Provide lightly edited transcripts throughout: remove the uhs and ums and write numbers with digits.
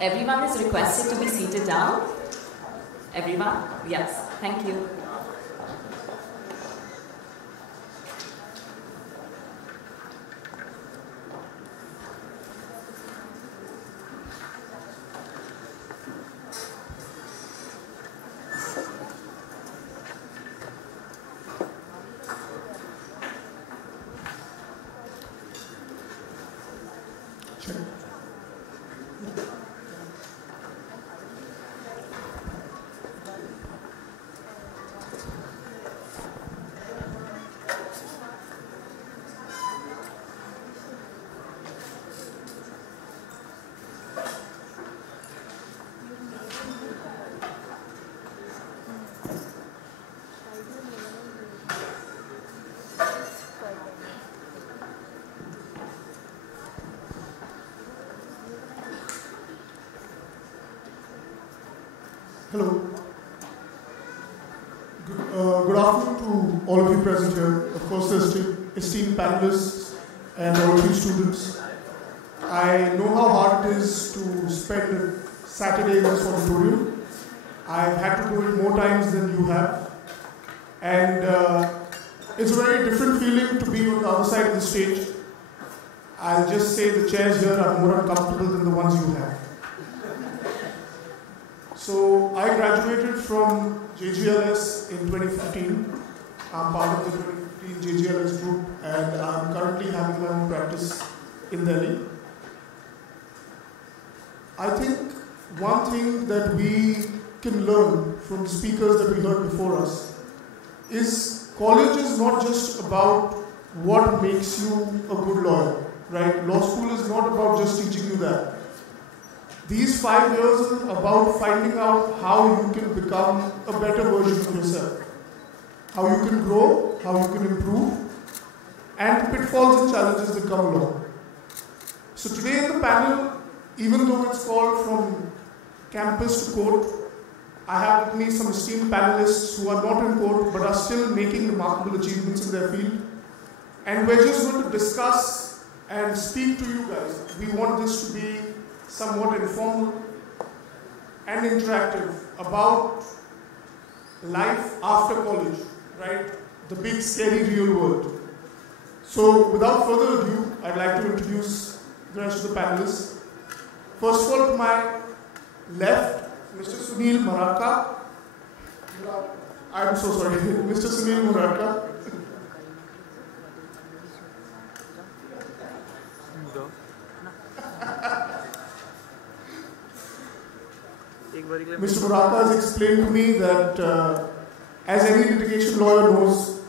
Everyone is requested to be seated down. Everyone? Yes. Thank you. Hello. Good afternoon to all of you present here. Of course, the esteemed panelists and all of you students. I know how hard it is to spend a Saturday in this auditorium. I've had to do it more times than you have. And it's a very different feeling to be on the other side of the stage. I'll just say the chairs here are more uncomfortable than the ones you have. So I graduated from JGLS in 2015. I'm part of the 2015 JGLS group and I'm currently having my own practice in Delhi. I think one thing that we can learn from the speakers that we heard before us is college is not just about what makes you a good lawyer, right? Law school is not about just teaching you that. These 5 years are about finding out how you can become a better version of yourself, how you can grow, how you can improve, and the pitfalls and challenges that come along. So today in the panel, even though it's called from campus to court, I have with me some esteemed panelists who are not in court but are still making remarkable achievements in their field. And we're just going to discuss and speak to you guys. We want this to be somewhat informal and interactive about life after college, right? The big, scary, real world. So, without further ado, I'd like to introduce the rest of the panelists. First of all, to my left, Mr. Sunil Maraka. I'm so sorry, Mr. Sunil Maraka. Mr. Muraka has explained to me that as any litigation lawyer knows,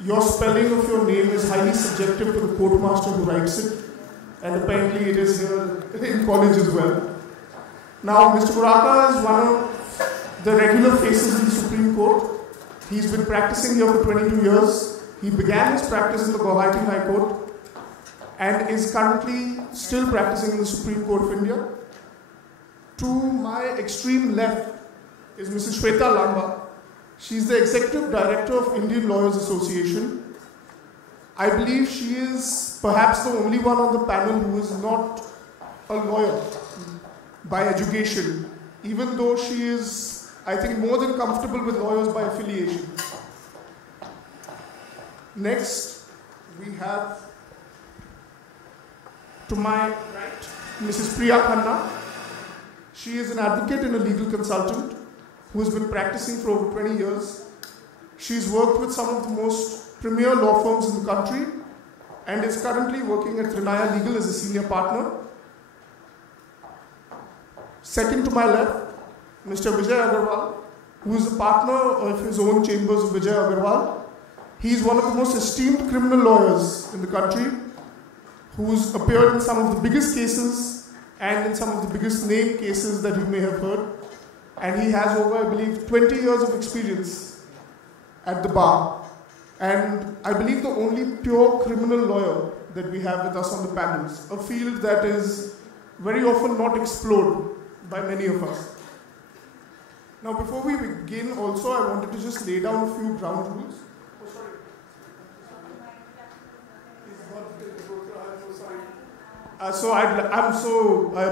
your spelling of your name is highly subjective to the courtmaster who writes it, and apparently it is here in college as well. Now, Mr. Muraka is one of the regular faces in the Supreme Court. He's been practicing here for 22 years. He began his practice in the Guwahati High Court and is currently still practicing in the Supreme Court of India. To my extreme left is Mrs. Shweta Lamba. She's the Executive Director of Indian Lawyers Association. I believe she is perhaps the only one on the panel who is not a lawyer by education, even though she is, I think, more than comfortable with lawyers by affiliation. Next, we have to my right, Mrs. Priya Khanna. She is an advocate and a legal consultant who has been practicing for over 20 years. She's worked with some of the most premier law firms in the country and is currently working at Trinaya Legal as a senior partner. Second to my left, Mr. Vijay Agarwal, who is a partner of his own chambers of Vijay Agarwal. He is one of the most esteemed criminal lawyers in the country, who's appeared in some of the biggest cases and in some of the biggest name cases that you may have heard. And he has over, I believe, 20 years of experience at the bar. And I believe the only pure criminal lawyer that we have with us on the panels, a field that is very often not explored by many of us. Now, before we begin, also, I wanted to just lay down a few ground rules. Oh, sorry. I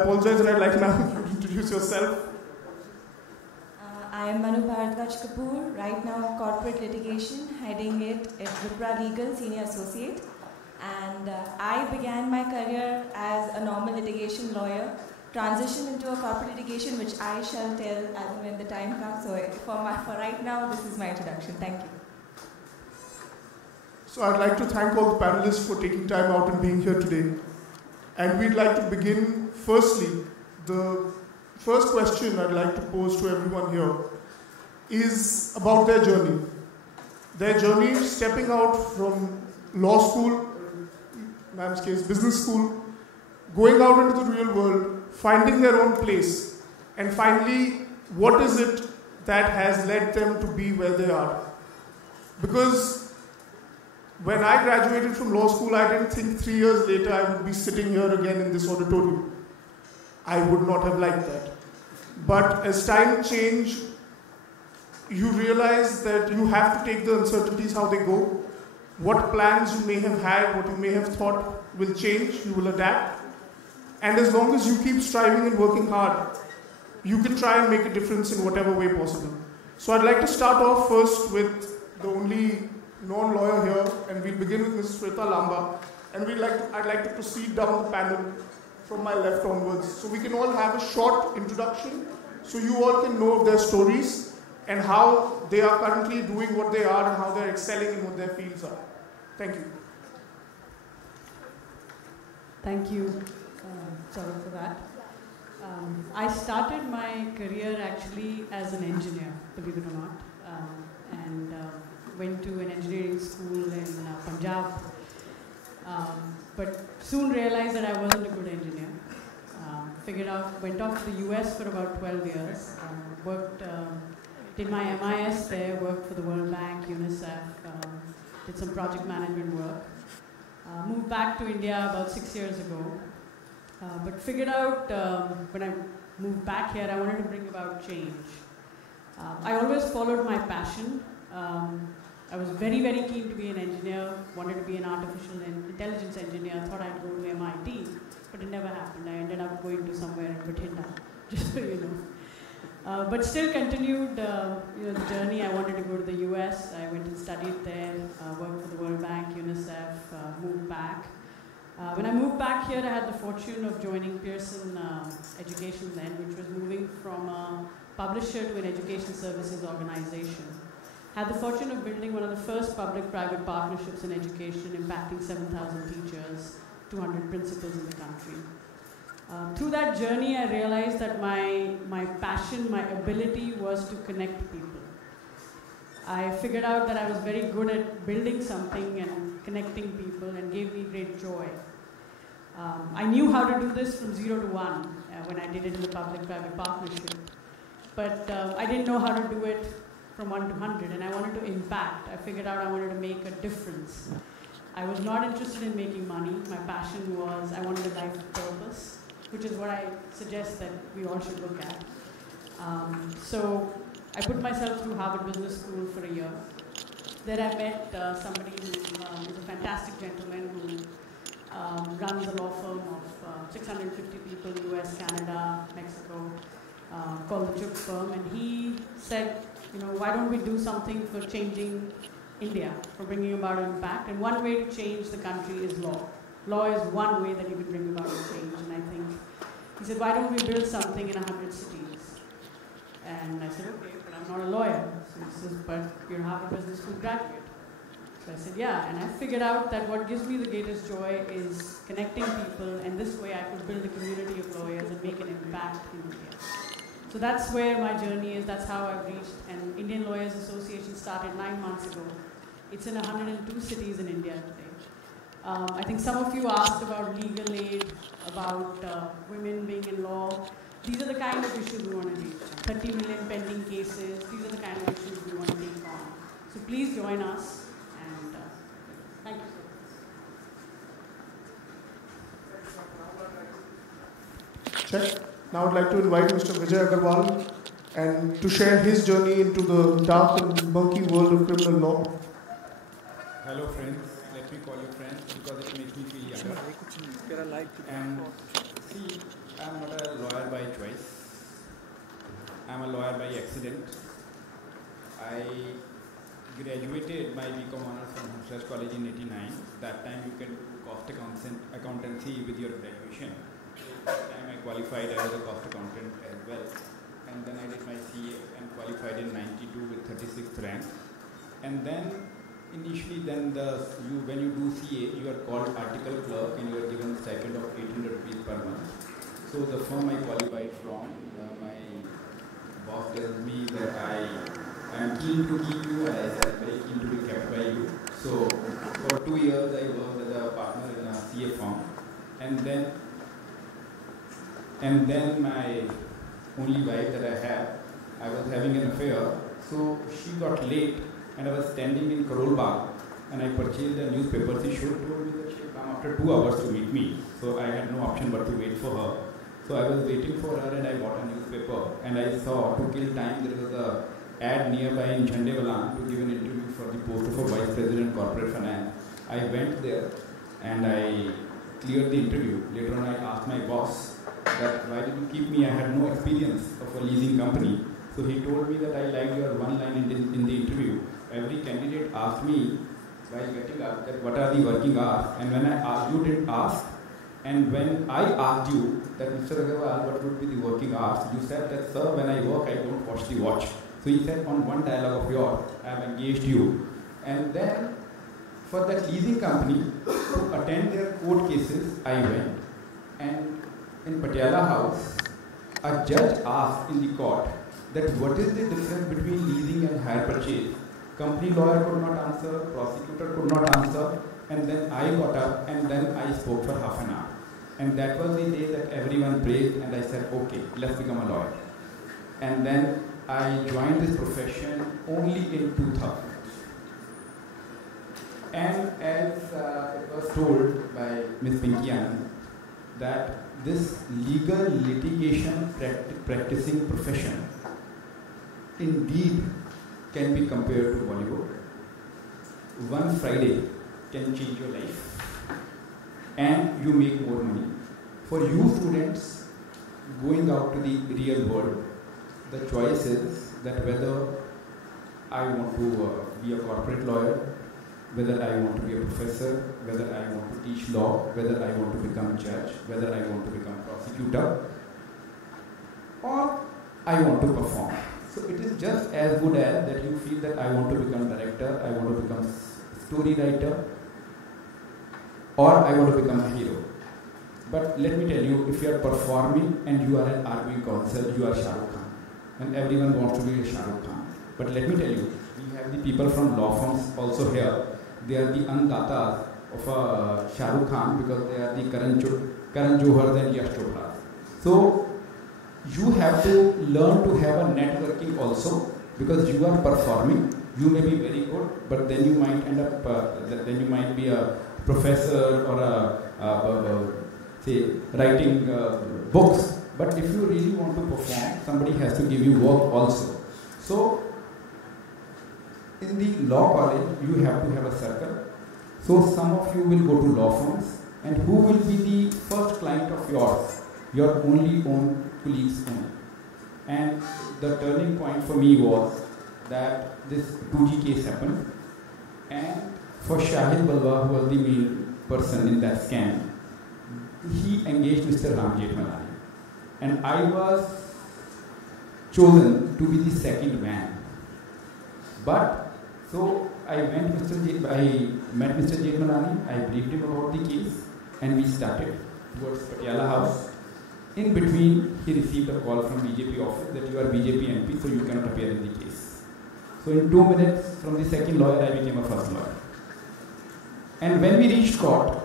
apologize, and I'd like now you to introduce yourself. I am Manu Bharadwaj Kapoor, right now corporate litigation, heading it at Wipra Legal, senior associate. And I began my career as a normal litigation lawyer, transitioned into a corporate litigation, which I shall tell as and when the time comes. So for right now, this is my introduction. Thank you. So I'd like to thank all the panelists for taking time out and being here today. And we'd like to begin, firstly, the first question I'd like to pose to everyone here is about their journey. Their journey stepping out from law school, in ma'am's case, business school, going out into the real world, finding their own place, and finally, what is it that has led them to be where they are? Because when I graduated from law school, I didn't think 3 years later I would be sitting here again in this auditorium. I would not have liked that. But as time changed, you realize that you have to take the uncertainties how they go. What plans you may have had, what you may have thought will change, you will adapt. And as long as you keep striving and working hard, you can try and make a difference in whatever way possible. So I'd like to start off first with the only non-lawyer here, and we'll begin with Mrs. Sweta Lamba. And I'd like to proceed down the panel from my left onwards. So we can all have a short introduction, so you all can know of their stories and how they are currently doing what they are and how they're excelling in what their fields are. Thank you. Thank you, Saurabh, for that. I started my career actually as an engineer, believe it or not, and went to an engineering school in Punjab, but soon realized that I wasn't a good engineer. Went off to the US for about 12 years, did my MIS there, worked for the World Bank, UNICEF, did some project management work. Moved back to India about 6 years ago, but figured out when I moved back here, I wanted to bring about change. I always followed my passion. I was very, very keen to be an engineer, wanted to be an artificial intelligence engineer, thought I'd go to MIT, but it never happened. I ended up going to somewhere in Bhatinda, just so you know. But still continued the journey. I wanted to go to the US. I went and studied there, worked for the World Bank, UNICEF, moved back. When I moved back here, I had the fortune of joining Pearson Education then, which was moving from a publisher to an education services organization. Had the fortune of building one of the first public-private partnerships in education, impacting 7,000 teachers, 200 principals in the country. Through that journey, I realized that my passion, my ability was to connect people. I figured out that I was very good at building something and connecting people, and gave me great joy. I knew how to do this from 0 to 1 when I did it in the public-private partnership. But I didn't know how to do it from 1 to 100, and I wanted to impact. I figured out I wanted to make a difference. I was not interested in making money. My passion was I wanted a life of purpose, which is what I suggest that we all should look at. So I put myself through Harvard Business School for a year. There I met somebody who is a fantastic gentleman who runs a law firm of 650 people, US, Canada, Mexico, called the Chuk firm. And he said, why don't we do something for changing India, for bringing about an impact? And one way to change the country is law. Law is one way that you can bring about a change. And I think, he said, why don't we build something in 100 cities? And I said, okay, but I'm not a lawyer. So he says, but you're a Harvard Business School graduate. So I said, yeah. And I figured out that what gives me the greatest joy is connecting people. And this way I could build a community of lawyers and make an impact in India. So that's where my journey is. That's how I've reached. And Indian Lawyers Association started 9 months ago. It's in 102 cities in India today. I think some of you asked about legal aid, about women being in law. These are the kind of issues we want to reach. 30 million pending cases. These are the kind of issues we want to take on. So please join us. And thank you. Check. Now I'd like to invite Mr. Vijay Agarwal and to share his journey into the dark and murky world of criminal law. Hello friends, let me call you friends because it makes me feel younger. And see, I'm not a lawyer by choice. I'm a lawyer by accident. I graduated my BCom honors from Homestead College in '89. That time you can do cost accountancy with your graduation. That time I qualified as a cost accountant as well. And then I did my CA and qualified in '92 with 36th rank. And then initially when you do CA, you are called article clerk and you are given a stipend of 800 rupees per month. So the firm I qualified from, my boss tells me that I am keen to keep you and I said very keen to be kept by you. So for 2 years I worked as a partner in a CA firm. And then my only wife that I had, I was having an affair. So she got late and I was standing in Karol Bagh and I purchased a newspaper. She should have told me that she would come after 2 hours to meet me. So I had no option but to wait for her. So I was waiting for her and I bought a newspaper and I saw, to kill time, there was a ad nearby in Jhandewalan to give an interview for the post of a Vice President Corporate Finance. I went there and I cleared the interview. Later on I asked my boss that why did you keep me? I had no experience of a leasing company. So he told me that I liked your one line in the interview. Every candidate asked me while getting up that what are the working hours, and when I asked, you didn't ask. And when I asked you that Mr. Agarwal, what would be the working hours, you said that sir, when I work I don't watch the watch. So he said on one dialogue of yours, I have engaged you. And then for that leasing company to attend their court cases, I went. And in Patiala House, a judge asked in the court that what is the difference between leasing and hire purchase. Company lawyer could not answer, prosecutor could not answer, and then I got up and then I spoke for half an hour. And that was the day that everyone praised and I said, okay, let's become a lawyer. And then I joined this profession only in 2000. And as it was told by Ms. Pinky Anand, that this legal litigation practicing profession indeed can be compared to Bollywood. One Friday can change your life and you make more money. For you students going out to the real world, the choice is that whether I want to be a corporate lawyer, whether I want to be a professor, whether I want to teach law, whether I want to become a judge, whether I want to become a prosecutor, or I want to perform. So it is just as good as that you feel that I want to become director, I want to become story writer, or I want to become a hero. But let me tell you, if you are performing and you are an arguing counsel, you are Shah Rukh Khan. And everyone wants to be a Shah Rukh Khan. But let me tell you, we have the people from law firms also here. They are the andatas of Shah Rukh Khan because they are the Karan Johar and Yash Chopra. So you have to learn to have a networking also, because you are performing. You may be very good, but then you might end up, then you might be a professor or say writing books. But if you really want to perform, somebody has to give you work also. So in the law college, you have to have a circle. So some of you will go to law firms, and who will be the first client of yours? Your only own colleagues only. And the turning point for me was that this 2G case happened, and for Shahid Balwa, who was the main person in that scam, he engaged Mr. Ram Jethmalani. And I was chosen to be the second man. But, so I met Mr. Jethmalani, I briefed him about the case, and we started towards Patiala House. In between, he received a call from BJP office that you are BJP MP, so you cannot appear in the case. So in 2 minutes, from the second lawyer, I became a first lawyer. And when we reached court,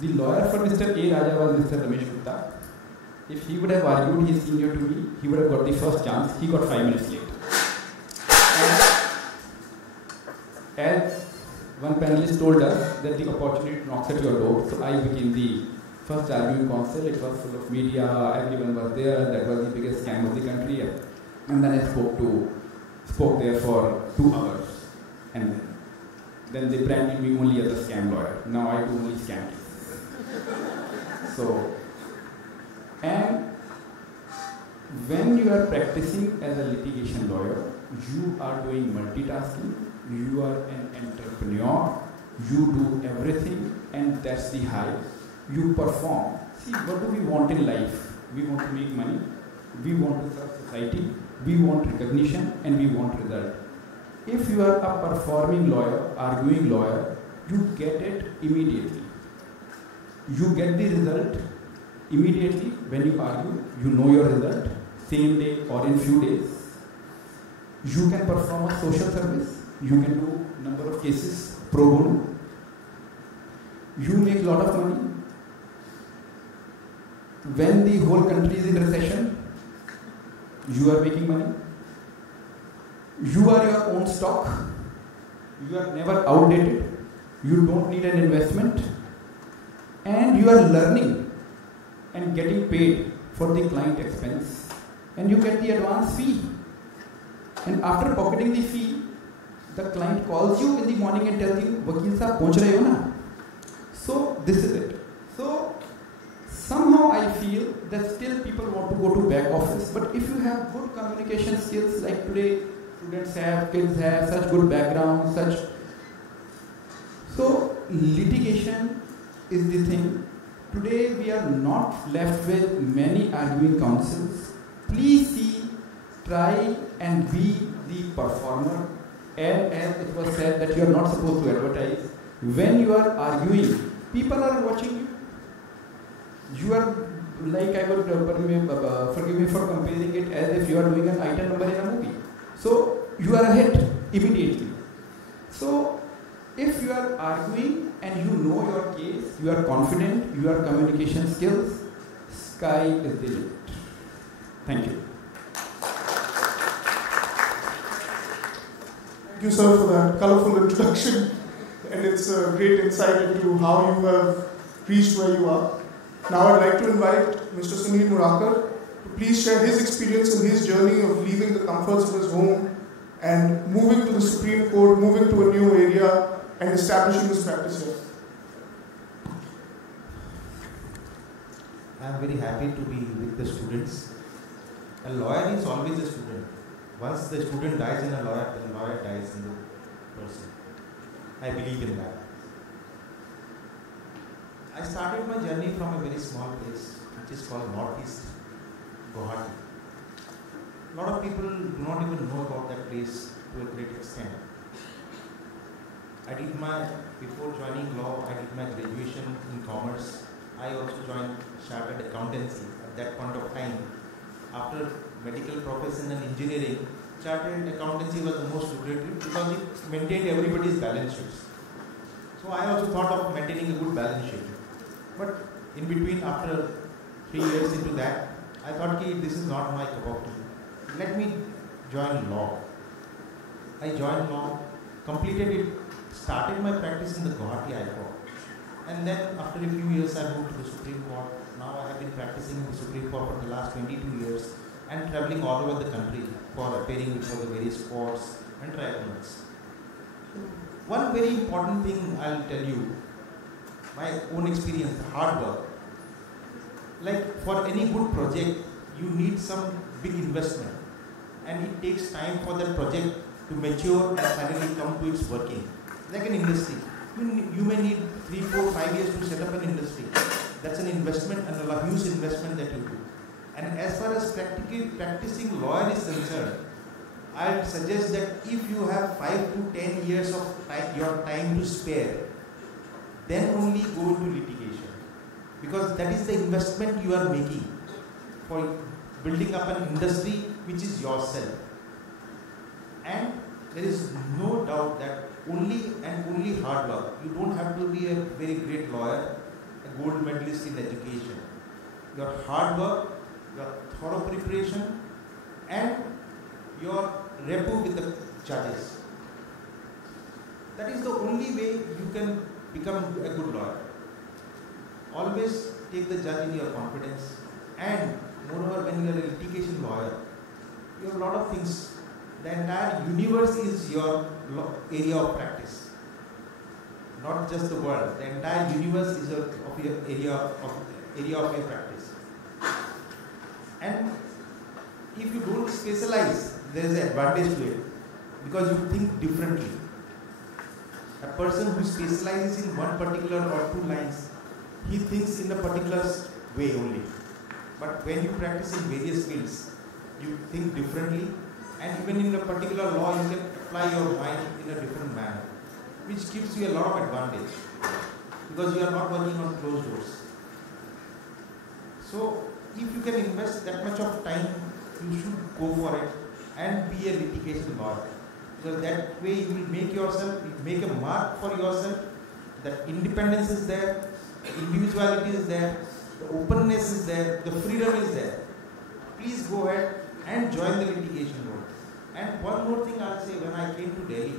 the lawyer for Mr. A. Raja was Mr. Ramesh Gupta. If he would have argued his senior to me, he would have got the first chance. He got 5 minutes late. And as one panelist told us that the opportunity knocks at your door, so I became the first arguing counsel. It was full of media, everyone was there. That was the biggest scam of the country. And then I spoke there for 2 hours. And then they branded me only as a scam lawyer. Now I do only scam cases. So, and when you are practicing as a litigation lawyer, you are doing multitasking, you are an entrepreneur, you do everything, and that's the high. You perform. See, what do we want in life? We want to make money, we want to serve society, we want recognition, and we want result. If you are a performing lawyer, arguing lawyer, you get it immediately. You get the result immediately when you argue, you know your result, same day or in few days. You can perform a social service, you can do number of cases pro bono. You make lot of money. When the whole country is in recession, you are making money. You are your own stock. You are never outdated. You don't need an investment. And you are learning and getting paid for the client expense. And you get the advance fee. And after pocketing the fee, the client calls you in the morning and tells you, Vakil sahab, pahunch rahe ho na? So this is it. So somehow I feel that still people want to go to back office. But if you have good communication skills, like today students have, kids have, such good background, such. So litigation is the thing. Today we are not left with many arguing counsels. Please see, try and be the performer. And as it was said that you are not supposed to advertise. When you are arguing, people are watching you. You are like, I would forgive me for comparing it as if you are doing an item number in a movie. So you are a hit immediately. So if you are arguing and you know your case, you are confident, your communication skills, sky is the limit. Thank you. Thank you, sir, for that colorful introduction. And it's a great insight into how you have reached where you are. Now I'd like to invite Mr. Sunil Murakar to please share his experience and his journey of leaving the comforts of his home and moving to the Supreme Court, moving to a new area and establishing his practice here. I am very happy to be with the students. A lawyer is always a student. Once the student dies in a lawyer, the lawyer dies in the person. I believe in that. I started my journey from a very small place, which is called Northeast Guwahati. A lot of people do not even know about that place to a great extent. Before joining law, I did my graduation in commerce. I also joined chartered accountancy at that point of time. After medical profession and engineering, chartered accountancy was the most lucrative because it maintained everybody's balance sheets. So I also thought of maintaining a good balance sheet. But in between, after 3 years into that, I thought this is not my cup of tea. Let me join law. I joined law, completed it, started my practice in the Guwahati High Court. And then after a few years, I moved to the Supreme Court. Now I have been practicing in the Supreme Court for the last 22 years and traveling all over the country for appearing before the various courts and tribunals. One very important thing I'll tell you, my own experience, hard work. Like for any good project, you need some big investment. And it takes time for that project to mature and finally come to its working. Like an industry. You may need 3, 4, 5 years to set up an industry. That's an investment and a huge investment that you do. And as far as practicing lawyer is concerned, I would suggest that if you have 5 to 10 years of your time to spare, then only go into litigation. Because that is the investment you are making for building up an industry which is yourself. And there is no doubt that only hard work. You don't have to be a very great lawyer, a gold medalist in education. Your hard work, your thorough preparation, and your rapport with the judges. That is the only way you can become a good lawyer. Always take the judge in your confidence, and moreover, when you are a litigation lawyer, you have a lot of things. The entire universe is your area of practice. Not just the world. The entire universe is your area of area of your practice. And if you don't specialize, there is an advantage to it because you think differently. A person who specializes in one particular or two lines, he thinks in a particular way only. But when you practice in various fields, you think differently, and even in a particular law, you can apply your mind in a different manner, which gives you a lot of advantage because you are not working on closed doors. So, if you can invest that much of time, you should go for it and be a litigation lawyer. Because that way you will make yourself, make a mark for yourself, that independence is there, individuality is there, the openness is there, the freedom is there. Please go ahead and join the litigation world. And one more thing I'll say, when I came to Delhi,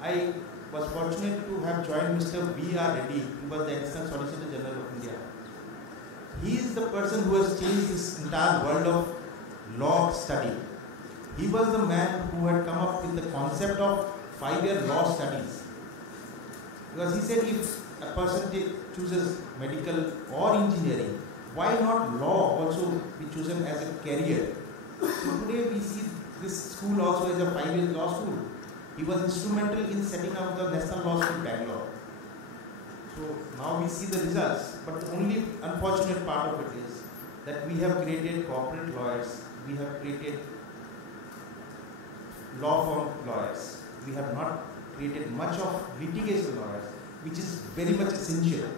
I was fortunate to have joined Mr. V.R. Reddy, who was the Additional Solicitor General of India. He is the person who has changed this entire world of law study. He was the man who had come up with the concept of 5-year law studies. Because he said if a person chooses medical or engineering, why not law also be chosen as a career? So today we see this school also as a 5-year law school. He was instrumental in setting up the National Law School Bangalore. So now we see the results, but the only unfortunate part of it is that we have created corporate lawyers, we have created law firm lawyers. We have not created much of litigation lawyers, which is very much essential.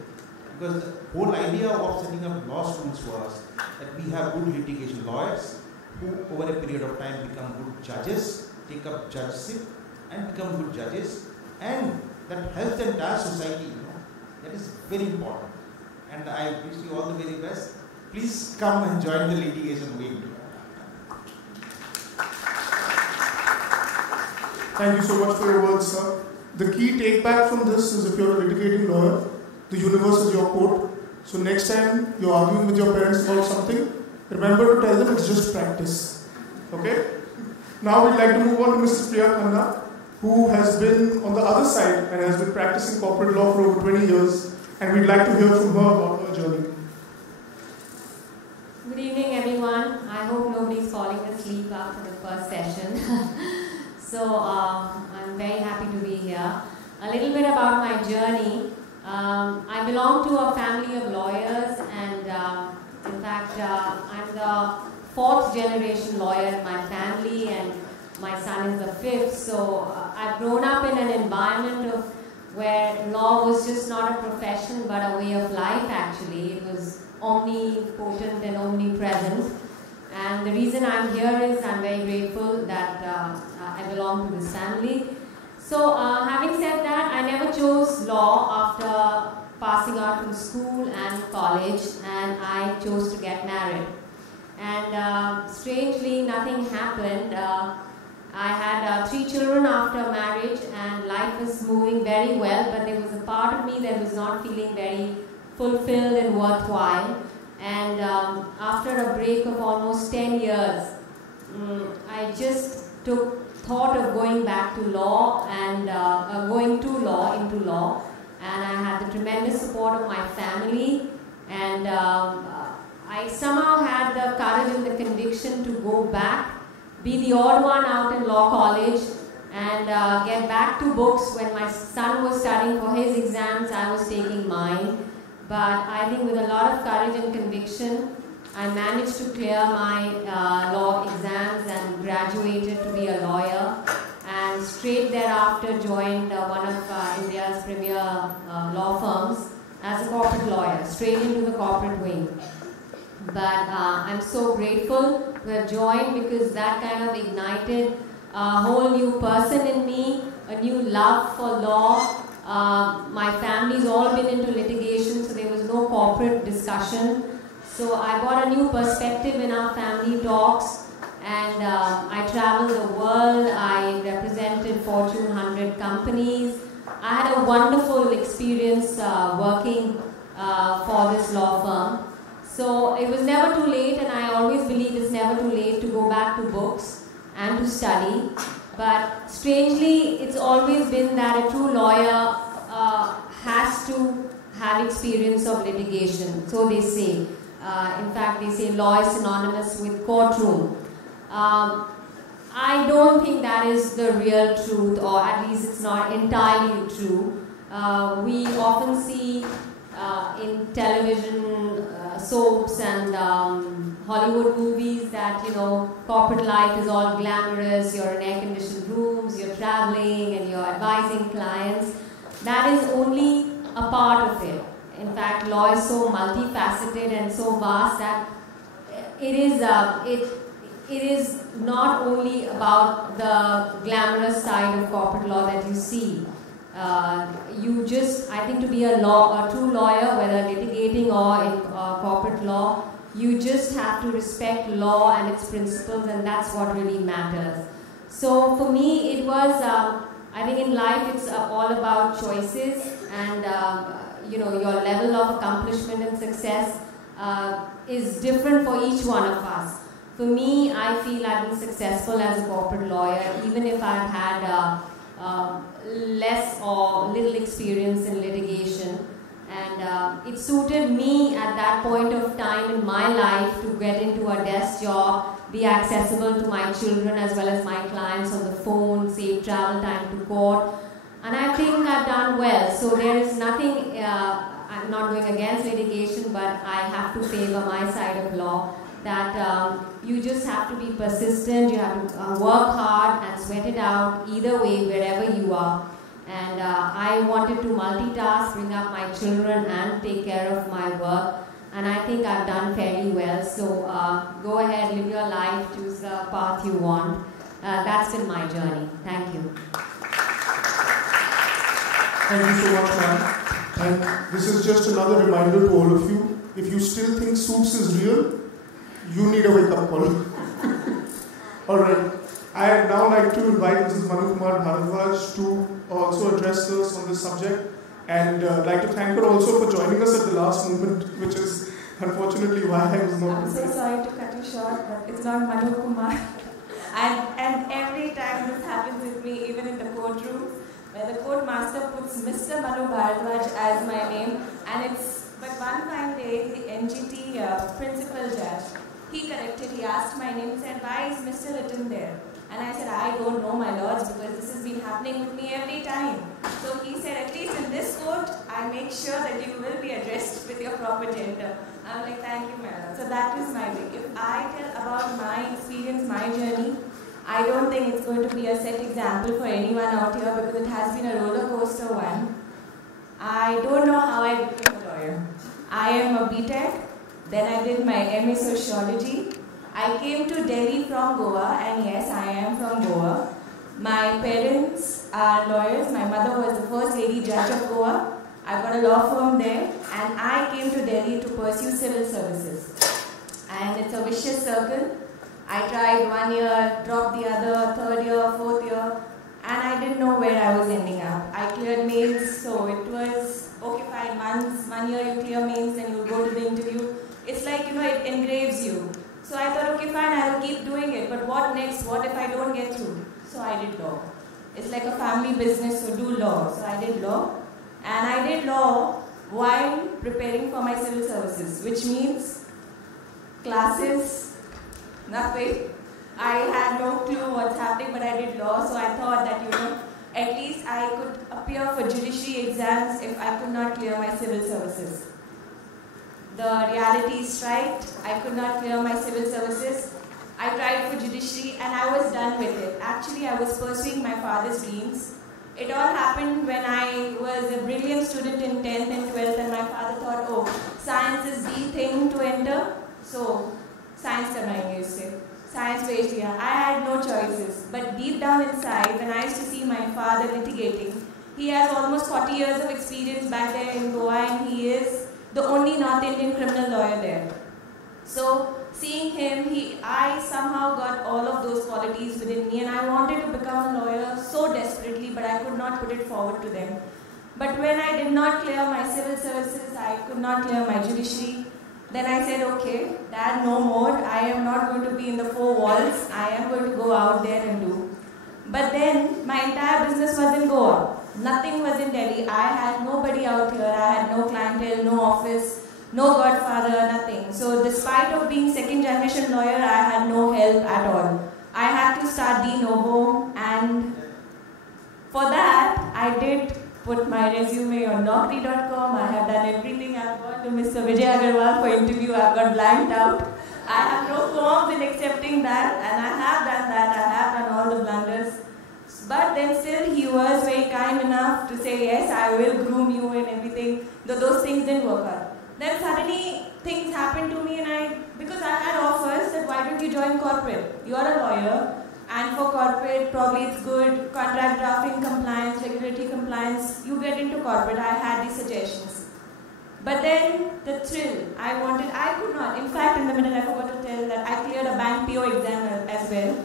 Because the whole idea of setting up law schools was that we have good litigation lawyers who over a period of time become good judges, take up judgeship and become good judges, and that helps the entire society, that is very important. And I wish you all the very best. Please come and join the litigation wing. Thank you so much for your words, sir. The key take back from this is if you're a litigating lawyer, the universe is your court. So next time you're arguing with your parents about something, remember to tell them it's just practice. Okay? Now we'd like to move on to Mrs. Priya Khanna, who has been on the other side and has been practicing corporate law for over 20 years. And we'd like to hear from her about her journey. Good evening, everyone. I hope nobody's falling asleep after the first session. So I'm very happy to be here. A little bit about my journey. I belong to a family of lawyers, and in fact, I'm the 4th generation lawyer in my family, and my son is the 5th. So I've grown up in an environment of where law was just not a profession but a way of life. Actually, it was omnipotent and omnipresent. And the reason I'm here is I'm very grateful that I belong to this family. So having said that, I never chose law after passing out from school and college, and I chose to get married. And strangely, nothing happened. I had 3 children after marriage, and life was moving very well, but there was a part of me that was not feeling very fulfilled and worthwhile. And after a break of almost 10 years, I just thought of going back to law and going to law, into law. And I had the tremendous support of my family, and I somehow had the courage and the conviction to go back, be the odd one out in law college, and get back to books. When my son was studying for his exams, I was taking mine. But I think with a lot of courage and conviction, I managed to clear my law exams and graduated to be a lawyer. And straight thereafter joined one of India's premier law firms as a corporate lawyer, straight into the corporate wing. But I'm so grateful to have joined, because that kind of ignited a whole new person in me, a new love for law. My family's all been into litigation, so there was no corporate discussion. So I got a new perspective in our family talks, and I traveled the world. I represented Fortune 100 companies. I had a wonderful experience working for this law firm. So it was never too late, and I always believe it's never too late to go back to books and to study. But strangely, it's always been that a true lawyer has to have experience of litigation. So they say. In fact, they say law is synonymous with courtroom. I don't think that is the real truth, or at least it's not entirely true. We often see in television soaps and Hollywood movies that, you know, corporate life is all glamorous, you're in air-conditioned rooms, you're traveling and you're advising clients. That is only a part of it. In fact, law is so multifaceted and so vast that it is not only about the glamorous side of corporate law that you see. I think to be a true lawyer, whether litigating or in corporate law, you just have to respect law and its principles, and that's what really matters. So for me, it was, I think in life it's all about choices, and you know, your level of accomplishment and success is different for each one of us. For me, I feel I've been successful as a corporate lawyer, even if I've had less or little experience in litigation. And it suited me at that point of time in my life to get into a desk job, be accessible to my children as well as my clients on the phone, save travel time to court. And I think I've done well. So there is nothing, I'm not going against litigation, but I have to favor my side of law, that you just have to be persistent, you have to work hard and sweat it out either way, wherever you are. And I wanted to multitask, bring up my children and take care of my work. And I think I've done fairly well. So go ahead, live your life, choose the path you want. That's been my journey. Thank you. Thank you so much, ma'am. And this is just another reminder to all of you. If you still think Suits is real, you need a wake-up call. Alright. I'd now like to invite Mrs. Manu Kumar Bharadwaj to also address us on this subject, and like to thank her also for joining us at the last moment, which is unfortunately why I was not. I'm so sorry to cut you short, but it's not Manu Kumar. And every time this happens with me, even in the courtroom, where the court master puts Mr. Manu Bharadwaj as my name, but one fine day, the NGT principal judge, he corrected, he asked my name, he said, why is Mr. written there? And I said, I don't know, my lords, because this has been happening with me every time. So he said, at least in this court, I make sure that you will be addressed with your proper gender. I'm like, thank you, madam. So that is my way. If I tell about my experience, my journey, I don't think it's going to be a set example for anyone out here, because it has been a roller coaster one. I don't know how I became a lawyer. I am a BTech, then I did my MA Sociology. I came to Delhi from Goa, and yes, I am from Goa. My parents are lawyers. My mother was the first lady judge of Goa. I got a law firm there, and I came to Delhi to pursue civil services. And it's a vicious circle. I tried 1 year, dropped the other, third year, fourth year, and I didn't know where I was ending up. I cleared mains, so it was, okay, fine, 1 year you clear mains, then you go to the interview. It's like, you know, it engraves you. So I thought, okay, fine, I will keep doing it, but what next? What if I don't get through? So I did law. It's like a family business, so do law. So I did law, and I did law while preparing for my civil services, which means classes, nothing. I had no clue what's happening, but I did law, so I thought that, you know, at least I could appear for judiciary exams if I could not clear my civil services. The reality striked. I could not clear my civil services. I tried for judiciary and I was done with it. Actually, I was pursuing my father's dreams. It all happened when I was a brilliant student in 10th and 12th, and my father thought, oh, science is the thing to enter. So, science karenge usse. Science based liya. I had no choices. But deep down inside, when I used to see my father litigating, he has almost 40 years of experience back there in Goa, and he is the only North Indian criminal lawyer there. So, seeing him, I somehow got all of those qualities within me, and I wanted to become a lawyer so desperately, but I could not put it forward to them. But when I did not clear my civil services, I could not clear my judiciary, then I said, okay, Dad, no more. I am not going to be in the four walls. I am going to go out there and do. But then, my entire business was in Goa. Nothing was in Delhi. I had nobody out here. I had no clientele, no office, no godfather, nothing. So despite of being second generation lawyer, I had no help at all. I had to start de novo, and for that, I did put my resume on naukri.com. I have done everything. I've gone to Mr. Vijay Agarwal for interview. I've got blanked out. I have no qualms in accepting that, and I have done that. I have done all the blunders. But then still he was very kind enough to say, yes, I will groom you and everything, though those things didn't work out. Then suddenly things happened to me, and because I had offers that why don't you join corporate? You are a lawyer, and for corporate probably it's good, contract drafting compliance, regulatory compliance, you get into corporate. I had these suggestions. But then the thrill, I could not. In fact, in the middle I forgot to tell that I cleared a bank PO exam as well.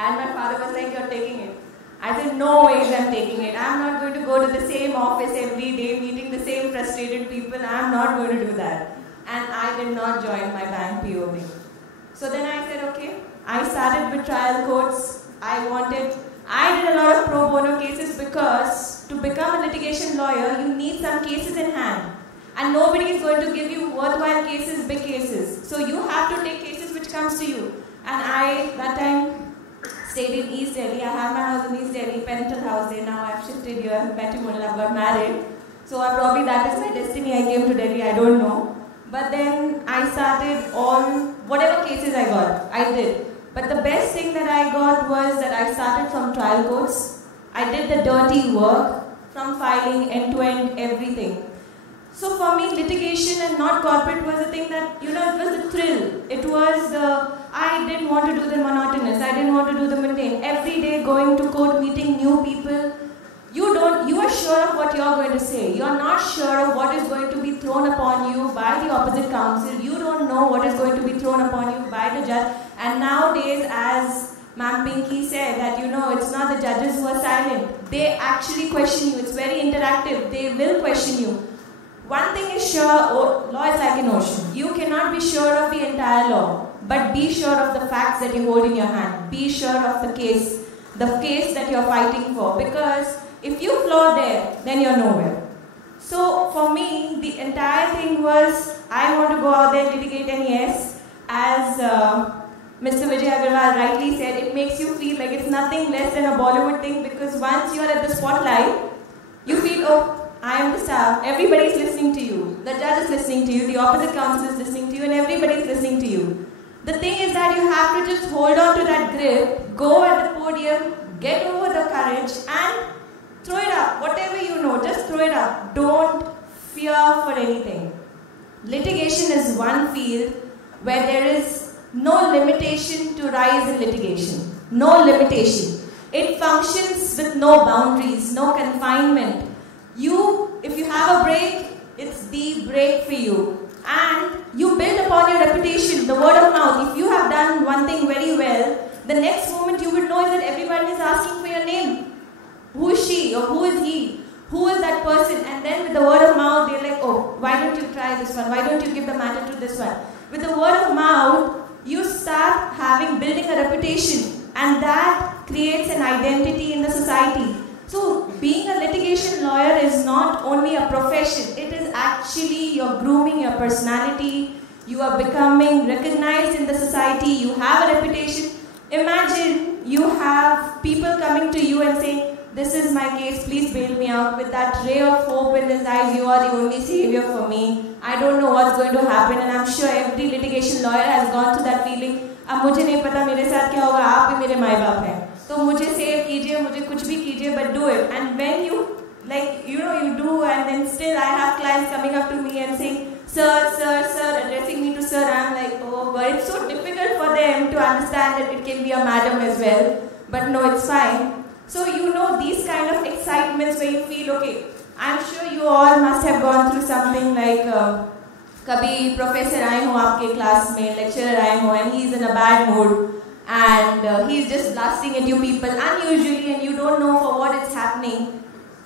And my father was like, you're taking it. I said, no ways I'm taking it. I'm not going to go to the same office every day, meeting the same frustrated people. I'm not going to do that. And I did not join my bank PO wing. So then I said, okay. I started with trial courts. I did a lot of pro bono cases because to become a litigation lawyer, you need some cases in hand. And nobody is going to give you worthwhile cases, big cases. So you have to take cases which comes to you. And I, that time, stayed in East Delhi. I have my house in East Delhi, parental house there. Now I've shifted here, matrimonial, I've got married. So probably that is my destiny. I came to Delhi, I don't know. But then I started on whatever cases I got, I did. But the best thing that I got was that I started from trial courts. I did the dirty work from filing end-to-end everything. So for me, litigation and not corporate was a thing that, it was the thrill. It was I didn't want to do the monotonous. I didn't want to do the mundane. Every day going to court, meeting new people. You are sure of what you're going to say. You're not sure of what is going to be thrown upon you by the opposite counsel. You don't know what is going to be thrown upon you by the judge. And nowadays, as Ma'am Pinky said, that it's not the judges who are silent. They actually question you. It's very interactive. They will question you. One thing is sure, law is like an ocean. You cannot be sure of the entire law, but be sure of the facts that you hold in your hand. Be sure of the case that you're fighting for. Because if you flaw there, then you're nowhere. So for me, the entire thing was, I want to go out there, litigate, and yes, as Mr. Vijay Agarwal rightly said, it makes you feel like it's nothing less than a Bollywood thing, because once you're at the spotlight, you feel, oh, I am the star, everybody is listening to you, the judge is listening to you, the opposite counsel is listening to you, and everybody is listening to you. The thing is that you have to just hold on to that grip, go at the podium, get over the courage, and throw it up. Whatever you know, just throw it up. Don't fear for anything. Litigation is one field where there is no limitation to rise in litigation. No limitation. It functions with no boundaries, no confinement. If you have a break, it's the break for you. And you build upon your reputation, the word of mouth. If you have done one thing very well, the next moment you would know is that everyone is asking for your name. Who is she or who is he? Who is that person? And then with the word of mouth, they're like, oh, why don't you try this one? Why don't you give the matter to this one? With the word of mouth, you start building a reputation, and that creates an identity in the society. So being a litigation lawyer is not only a profession, it is actually you're grooming your personality, you are becoming recognized in the society, you have a reputation. Imagine you have people coming to you and saying, this is my case, please bail me out. With that ray of hope in his eyes, you are the only savior for me. I don't know what's going to happen, and I'm sure every litigation lawyer has gone through that feeling. अब मुझे नहीं पता मेरे साथ क्या होगा, आप ही मेरे माँ बाप हैं. तो मुझे save कीजिए, मुझे कुछ भी कीजिए, but do it. And when you do, and then still I have clients coming up to me and saying, sir, addressing me to sir, I'm like, oh God, it's so difficult for them to understand that it can be a madam as well. But no, it's fine. So these kind of excitements where you feel, okay, I'm sure you all must have gone through something like, kabhi professor aaye ho aapke class mein, lecturer aaye ho, and he's in a bad mood, and he's just blasting at you people unusually, and you don't know for what it's happening.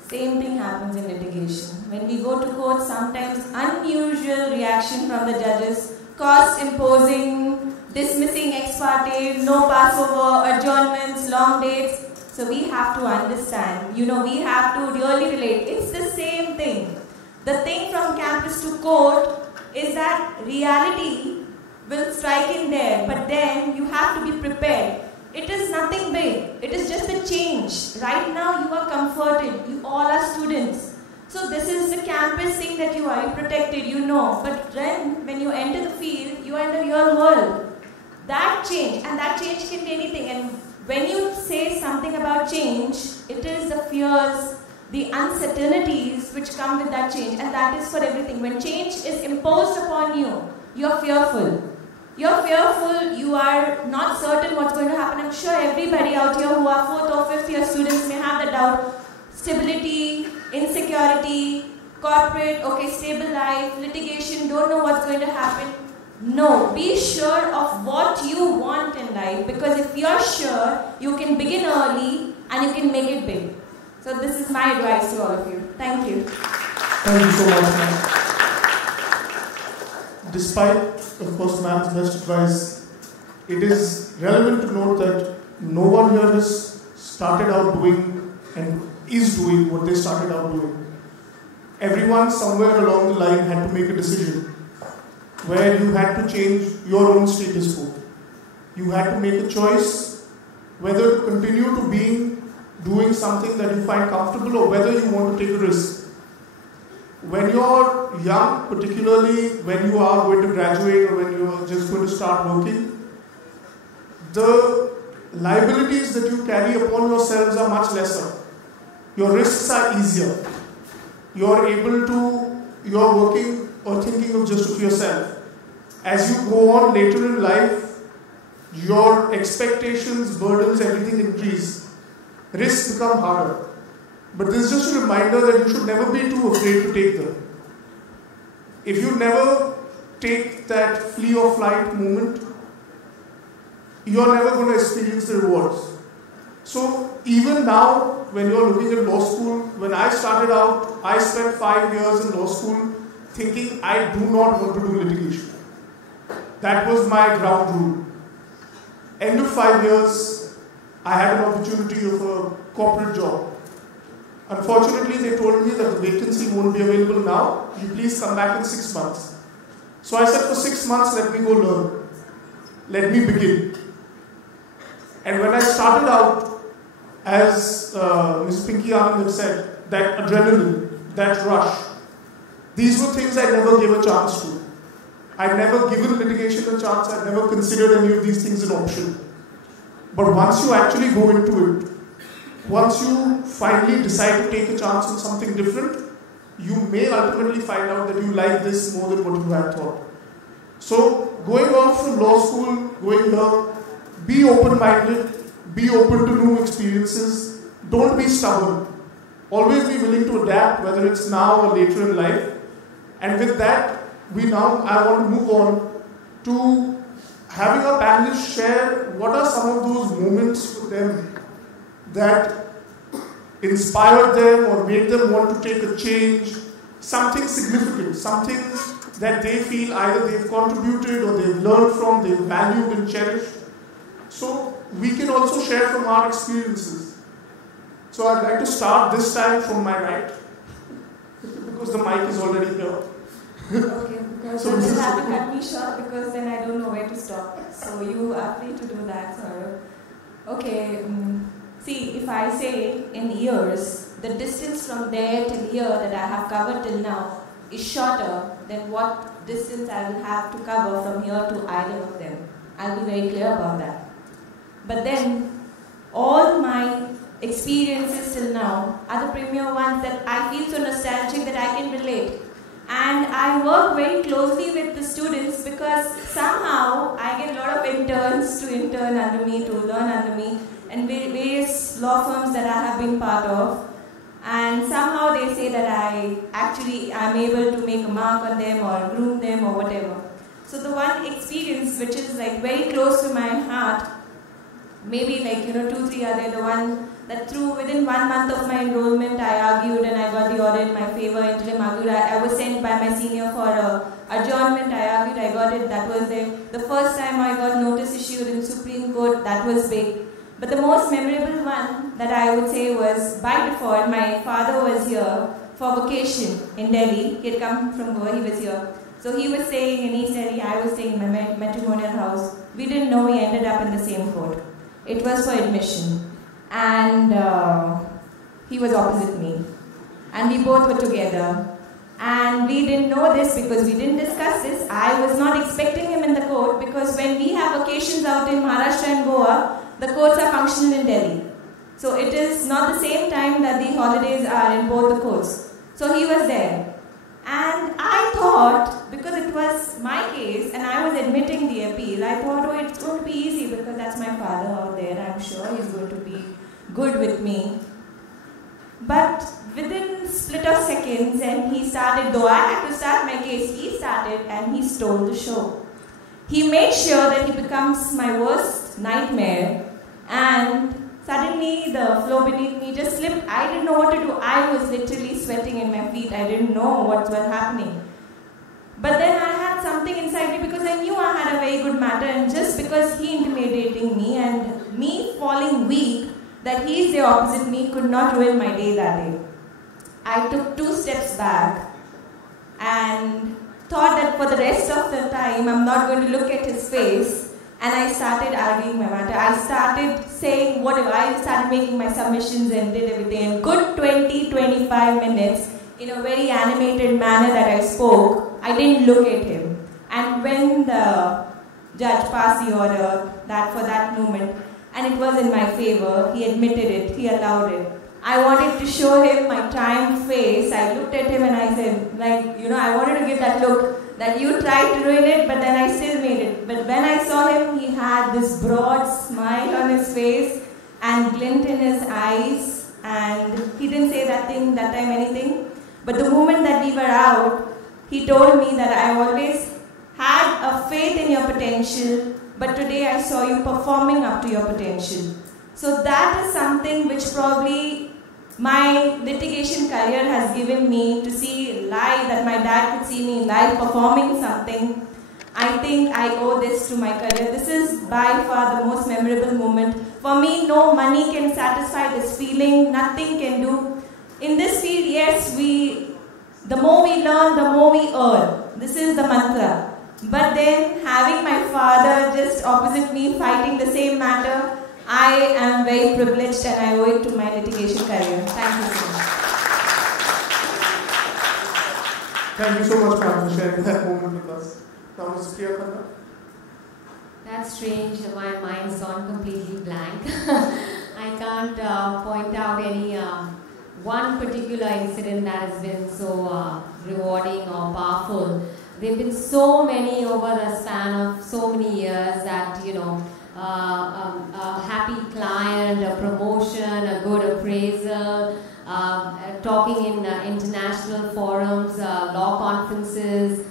Same thing happens in litigation. When we go to court, sometimes unusual reaction from the judges, cost imposing, dismissing ex parte, no Passover, adjournments, long dates. So we have to understand, we have to really relate. It's the same thing. The thing from campus to court is that reality will strike in there, but then you have to be prepared. It is nothing big. It is just a change. Right now you are comforted. You all are students. So this is the campus thing that you are. You're protected, But then when you enter the field, you are in the real world. That change, and that change can be anything. And when you say something about change, it is the fears, the uncertainties which come with that change. And that is for everything. When change is imposed upon you, you're fearful. You're fearful, you are not certain what's going to happen. I'm sure everybody out here who are 4th or 5th year students may have the doubt. Stability, insecurity, corporate, stable life, litigation, don't know what's going to happen. No, be sure of what you want in life, because if you're sure, you can begin early and you can make it big. So this is my advice to all of you. Thank you. Thank you so much, ma'am. Despite, of course, ma'am's best advice, it is relevant to note that no one here has started out doing and is doing what they started out doing. Everyone somewhere along the line had to make a decision where you had to change your own status quo. You had to make a choice whether to continue to be doing something that you find comfortable or whether you want to take a risk. When you're young, particularly when you are going to graduate or when you are just going to start working, the liabilities that you carry upon yourselves are much lesser. Your risks are easier. You're working or thinking of just of yourself. As you go on later in life, your expectations, burdens, everything increase. Risks become harder. But this is just a reminder that you should never be too afraid to take them. If you never take that flee or flight moment, you're never going to experience the rewards. So even now, when you're looking at law school, when I started out, I spent 5 years in law school thinking I do not want to do litigation. That was my ground rule. End of 5 years, I had an opportunity of a corporate job. Unfortunately, they told me that the vacancy won't be available now. You please come back in 6 months. So I said, for 6 months, let me go learn. Let me begin. And when I started out, as Ms. Pinky Anand had said, that adrenaline, that rush, these were things I never gave a chance to. I'd never given litigation a chance. I'd never considered any of these things an option. But once you actually go into it, once you finally decide to take a chance on something different, you may ultimately find out that you like this more than what you had thought. So, going on from law school, going here, be open-minded, be open to new experiences, don't be stubborn. Always be willing to adapt, whether it's now or later in life. And with that, I want to move on to having our panelists share what are some of those moments for them that inspired them or made them want to take a change, something significant, something that they feel either they've contributed or they've learned from, they've valued and cherished. So we can also share from our experiences. So I'd like to start this time from my right, because the mic is already here. Okay, because you will have to cut me short because then I don't know where to stop. So you are free to do that, sir. Okay, see, if I say in years, the distance from there till here that I have covered till now is shorter than what distance I will have to cover from here to either of them. I'll be very clear about that. But then, all my experiences till now are the premier ones that I feel so nostalgic that I can relate. And I work very closely with the students because somehow I get a lot of interns to intern under me, to learn under me, and various law firms that I have been part of. And somehow they say that I'm able to make a mark on them or groom them or whatever. So the one experience which is like very close to my heart, maybe 2-3 are there, the one that within 1 month of my enrollment I argued and I got the order in my favor, interim argued. I was sent by my senior for adjournment, I argued, I got it, that was it. The first time I got notice issued in Supreme Court, that was big. But the most memorable one that I would say was, by default, my father was here for vacation in Delhi. He had come from Goa, he was here. So he was staying in East Delhi, I was staying in my matrimonial house. We didn't know we ended up in the same court. It was for admission. And he was opposite me. And we both were together. And we didn't know this because we didn't discuss this. I was not expecting him in the court because when we have occasions out in Maharashtra and Goa, the courts are functional in Delhi. So it is not the same time that the holidays are in both the courts. So he was there. And I thought, because it was my case and I was admitting the appeal, I thought, oh, it's going to be easy because that's my father out there. I'm sure he's going to be good with me. But within split of seconds, and he started, though I had to start my case, he started and he stole the show. He made sure that he becomes my worst nightmare, and suddenly the floor beneath me just slipped. I didn't know what to do. I was literally sweating in my feet. I didn't know what was happening. But then I had something inside me because I knew I had a very good matter, and just because he intimidating me and me falling weak, that he is the opposite me could not ruin my day that day. I took 2 steps back and thought that for the rest of the time I'm not going to look at his face, and I started arguing my matter. I started saying whatever. I started making my submissions and did everything. In good 20-25 minutes, in a very animated manner that I spoke, I didn't look at him. And when the judge passed the order for that moment, and it was in my favor, he admitted it, he allowed it. I wanted to show him my triumph face. I looked at him and I said, I wanted to give that look that you tried to ruin it, but then I still made it. But when I saw him, he had this broad smile on his face and glint in his eyes, and he didn't say that time anything. But the moment that we were out, he told me that I always had a faith in your potential, but today I saw you performing up to your potential. So that is something which probably my litigation career has given me, to see live, that my dad could see me live performing something. I think I owe this to my career. This is by far the most memorable moment. For me, no money can satisfy this feeling, nothing can do. In this field, yes, the more we learn, the more we earn. This is the mantra. But then having my father just opposite me fighting the same matter, I am very privileged and I owe it to my litigation career. Thank you so much. Thank you so much, ma'am, for sharing that moment with us. Now, Ms. Priya Khanna. That's strange. My mind's gone completely blank. I can't point out any one particular incident that has been so rewarding or powerful. There have been so many over the span of so many years that, a happy client, a promotion, a good appraisal, talking in international forums, law conferences,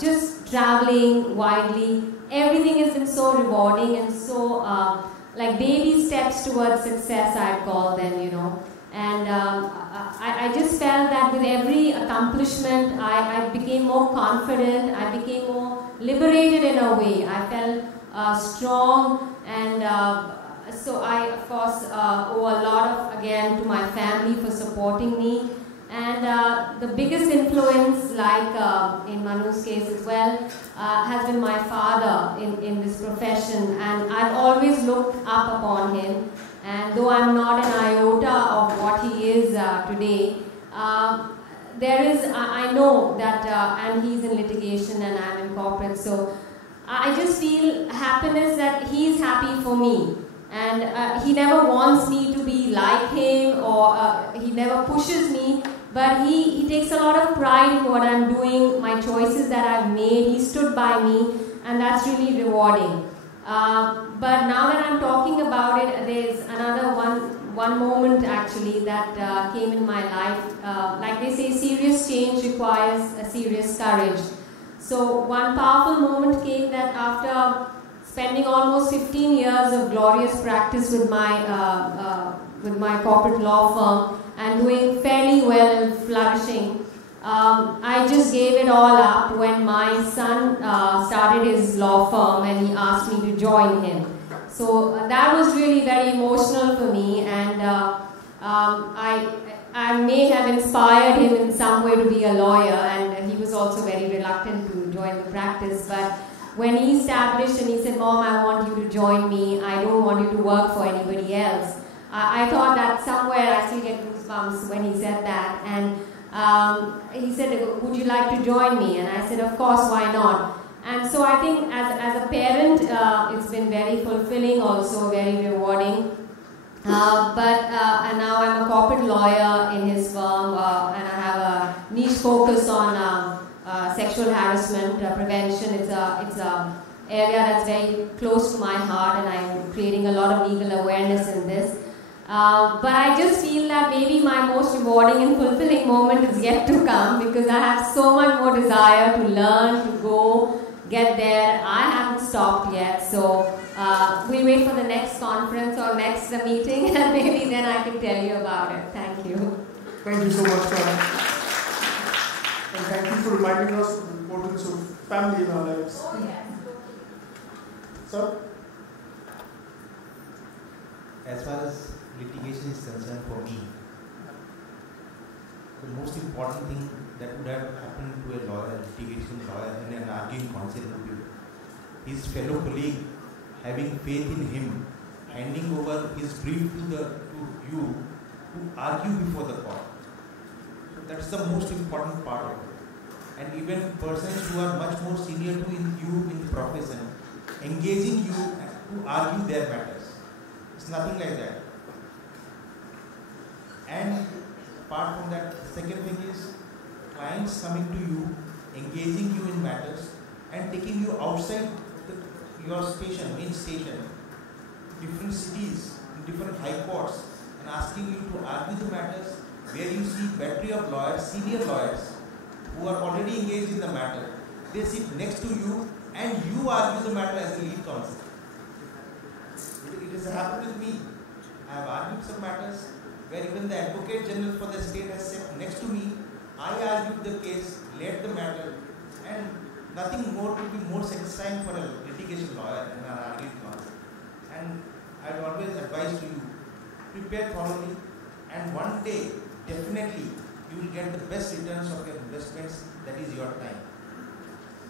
just traveling widely. Everything has been so rewarding and so like baby steps towards success, I'd call them, And I just felt that with every accomplishment, I became more confident, I became more liberated in a way. I felt strong, and so I, of course, owe a lot again, to my family for supporting me. And the biggest influence, like in Manu's case as well, has been my father in this profession, and I've always looked up upon him. And though I'm not an iota of what he is today, I know that, and he's in litigation and I'm in corporate, so I just feel happiness that he's happy for me. And he never wants me to be like him, or he never pushes me, but he takes a lot of pride in what I'm doing, my choices that I've made. He stood by me, and that's really rewarding. But now that I'm talking about it, there's another one moment actually that came in my life. Like they say, serious change requires a serious courage. So one powerful moment came that after spending almost 15 years of glorious practice with my corporate law firm and doing fairly well and flourishing, I just gave it all up when my son started his law firm and he asked me to join him. So that was really very emotional for me, and I may have inspired him in some way to be a lawyer, and he was also very reluctant to join the practice. But when he established and he said, "Mom, I want you to join me, I don't want you to work for anybody else," I thought that somewhere I still get goosebumps when he said that. And he said, "Would you like to join me?" And I said, "Of course, why not?" And so I think as a parent, it's been very fulfilling, also very rewarding. And now I'm a corporate lawyer in his firm, and I have a niche focus on sexual harassment prevention. It's a area that's very close to my heart, and I'm creating a lot of legal awareness in this. But I just feel that maybe my most rewarding and fulfilling moment is yet to come, because I have so much more desire to learn, to go, get there. I haven't stopped yet, so we'll wait for the next conference or next meeting, and maybe then I can tell you about it. Thank you. Thank you so much, Sarah. And thank you for reminding us of the importance of family in our lives. Oh, yes. Sir? As far as litigation is concerned for me, the most important thing that would have happened to a lawyer, litigation lawyer in an arguing counsel would be his fellow colleague having faith in him, handing over his brief to you to argue before the court. So that's the most important part of it. And even persons who are much more senior to you in the profession, engaging you to argue their matters. It's nothing like that. And apart from that, the second thing is clients coming to you, engaging you in matters, and taking you outside your station, main station, different cities, different high courts, and asking you to argue the matters where you see battery of lawyers, senior lawyers, who are already engaged in the matter. They sit next to you and you argue the matter as the lead counsel. It has happened with me. I have argued some matters where even the Advocate General for the state has sat next to me. I argued the case, led the matter, and nothing more could be more satisfying for a litigation lawyer than an arguing counsel. And I would always advise to you, prepare thoroughly, and one day, definitely, you will get the best returns of your investments, that is your time.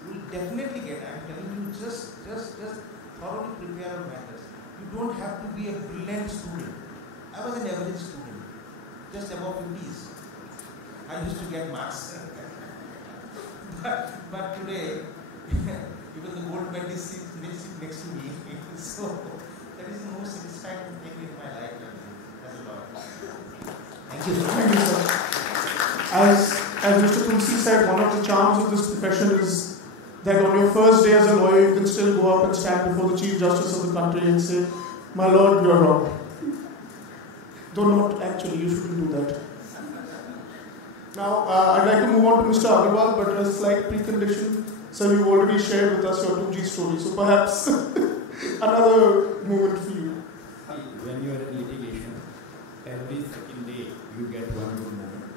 You will definitely get, I am telling you, just thoroughly prepare your matters. You don't have to be a brilliant student. I was an average student, just above 50s. I used to get marks. but today, even the gold medalist sits next to me. So that is the most satisfying thing in my life as a lawyer. Thank you so much. Thank you, sir. As Mr. Tulsi said, one of the charms of this profession is that on your first day as a lawyer, you can still go up and stand before the Chief Justice of the country and say, "My Lord, you are wrong." Though not actually, you shouldn't do that. Now, I'd like to move on to Mr. Agarwal, but as a slight precondition, sir, you've already shared with us your 2G story, so perhaps another moment for you. When you are in litigation, every second day you get one good moment.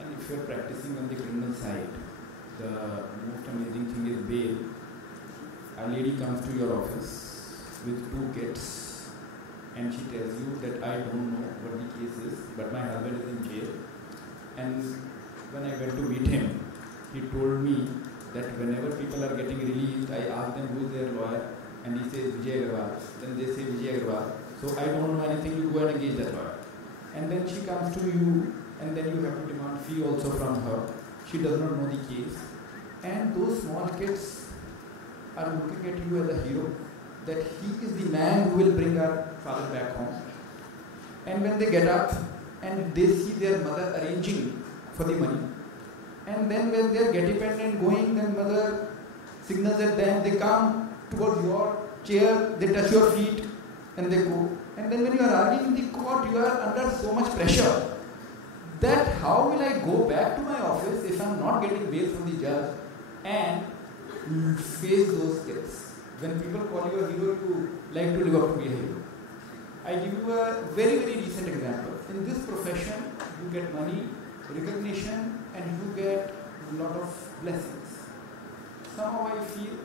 And if you are practicing on the criminal side, the most amazing thing is bail. A lady comes to your office with 2 kids. And she tells you that I don't know what the case is, but my husband is in jail. And when I went to meet him, he told me that whenever people are getting released, I ask them who is their lawyer, and he says Vijay Agarwal. Then they say Vijay Agarwal. So I don't know anything, you go and engage that lawyer. And then she comes to you, and then you have to demand fee also from her. She does not know the case. And those small kids are looking at you as a hero, that he is the man who will bring our father back home. And when they get up and they see their mother arranging for the money, and then when they are getting up and going and mother signals at them, they come towards your chair, they touch your feet and they go. And then when you are arguing in the court, you are under so much pressure that how will I go back to my office if I am not getting bail from the judge and face those kids. When people call you a hero, you like to live up to be a hero. I give you a very, very recent example. In this profession, you get money, recognition, and you get a lot of blessings. Somehow I feel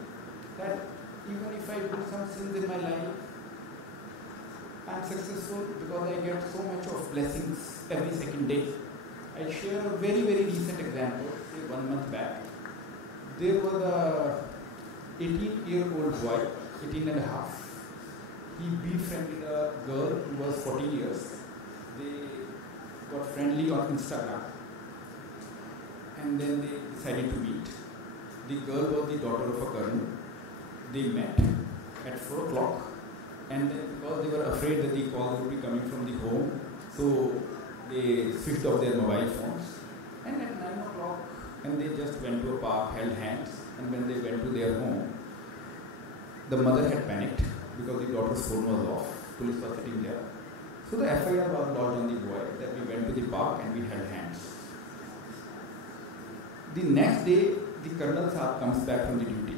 that even if I do some sins in my life. I'm successful because I get so much of blessings every second day. I share a very, very recent example, say 1 month back. There was a 18-year-old boy, 18 and a half. He befriended a girl who was 14 years. They got friendly on Instagram. And then they decided to meet. The girl was the daughter of a colonel. They met at 4 o'clock. And then because they were afraid that the call would be coming from the home, so they switched off their mobile phones. And at 9 o'clock, and they just went to a park, held hands, and when they went to their home, the mother had panicked because the daughter's phone was off. Police was sitting there. So the FIR was lodged on the boy that we went to the park and we held hands. The next day, the colonel Saab comes back from the duty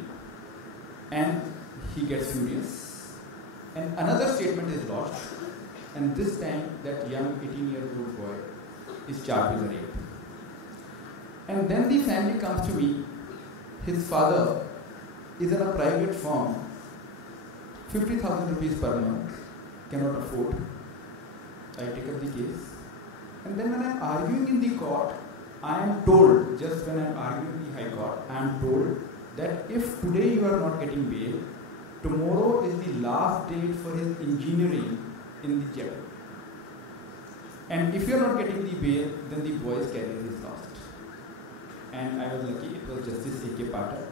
and he gets furious. And another statement is lodged, and this time that young 18-year-old boy is charged with rape. And then the family comes to me. His father is in a private firm, 50,000 rupees per month, cannot afford. I take up the case. And then when I am arguing in the court, I am told, just when I am arguing in the High Court, I am told that if today you are not getting bail, tomorrow is the last date for his engineering in the jail. And if you are not getting the bail, then the boy's career is lost. And I was lucky, it was Justice A.K. Patel.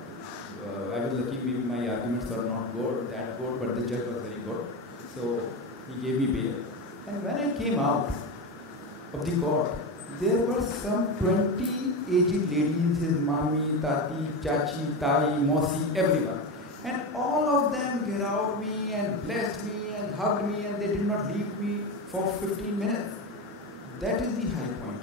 I was lucky, maybe my arguments were not that good, but the judge was very good. So he gave me bail. And when I came out of the court, there were some 20 aged ladies, his mommy, tati, chachi, tai, mosi, everyone. And all of them get out me and blessed me and hugged me, and they did not leave me for 15 minutes. That is the high point.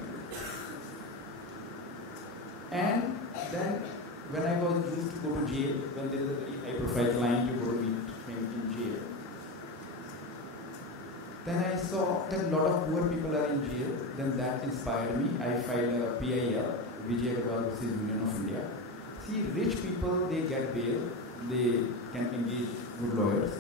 And then when I was used to go to jail, when there is a very high profile client, you go to meet him in jail. Then I saw that a lot of poor people are in jail. Then that inspired me. I filed a PIL, JGLS versus Union of India. See, rich people, they get bail. They can engage good lawyers.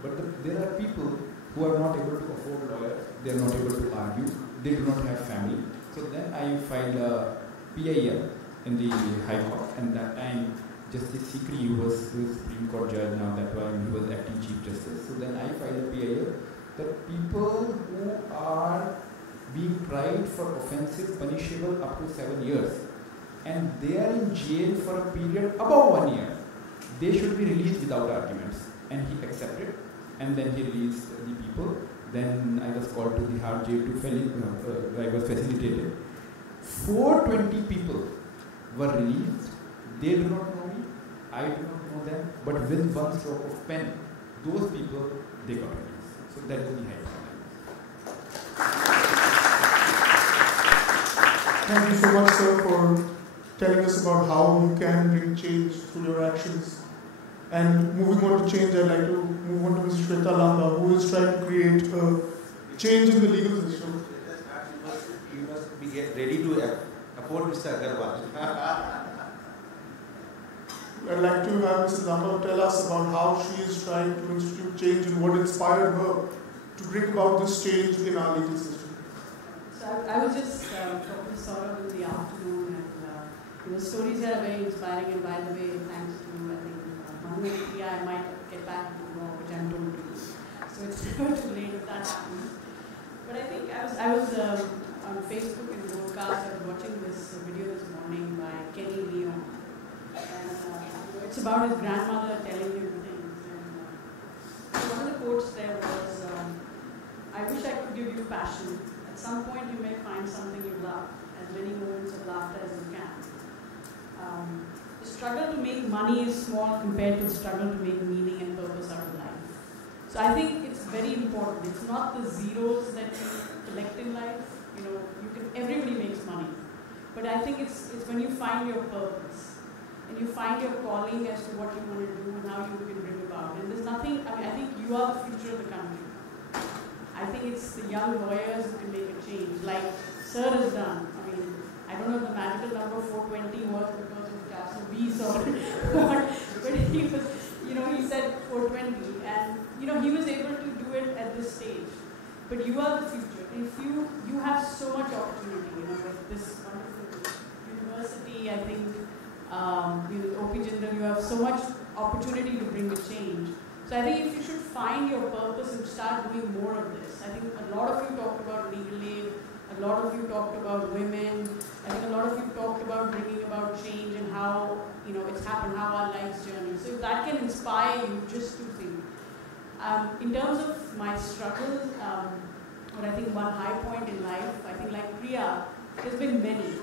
But there are people who are not able to afford lawyers. They are not able to argue. They do not have family. So then I filed a PIL in the High Court. And that time, Justice Sikri, who was Supreme Court judge now, that time he was acting Chief Justice. So then I filed a PIL that people who are being tried for offences punishable up to 7 years and they are in jail for a period above 1 year, they should be released without arguments. And he accepted, and then he released the people. Then I was called to the hard jail to I was facilitated. 420 people were released. They do not know me, I do not know them, but with one stroke of pen, those people, they got released. So that is the high point. Thank you so much, sir, for telling us about how you can bring change through your actions. And moving on to change, I'd like to move on to Mr. Shweta Lamba, who is trying to create a change in the legal system. You must be get ready to afford Mr. Agarwal. I'd like to have Mrs. Lamba tell us about how she is trying to institute change and what inspired her to bring about this change in our legal system. So I was just focused sort of in the afternoon, and the stories here are very inspiring. And by the way, thanks to I think Manu and Priya, I might get back to law, which I'm told to do. So it's never too late if that happens. But I think I was on Facebook and broadcast. I was watching this video this morning by Kenny Leon. And it's about his grandmother telling him things. And one of the quotes there was, I wish I could give you passion. At some point you may find something you love, as many moments of laughter as you can. The struggle to make money is small compared to the struggle to make meaning and purpose out of life. So I think it's very important. It's not the zeros that you collect in life. You know, everybody makes money. But I think it's when you find your purpose. And you find your calling as to what you want to do and how you can bring about. And there's nothing, I think you are the future of the country. I think it's the young lawyers who can make a change, like Sir has done. I don't know if the magical number 420 was because of Castle Bees or what, but he was, he said 420, and he was able to do it at this stage. But you are the future. If you have so much opportunity, with this wonderful university, I think, OP Jindal, you have so much opportunity to bring a change. So I think if you should find your purpose and start doing more of this. I think a lot of you talked about legal aid, a lot of you talked about women, I think a lot of you talked about bringing about change and how, it's happened, how our life's journey. So if that can inspire you, just to think. In terms of my struggles, but I think one high point in life, I think like Priya, there's been many.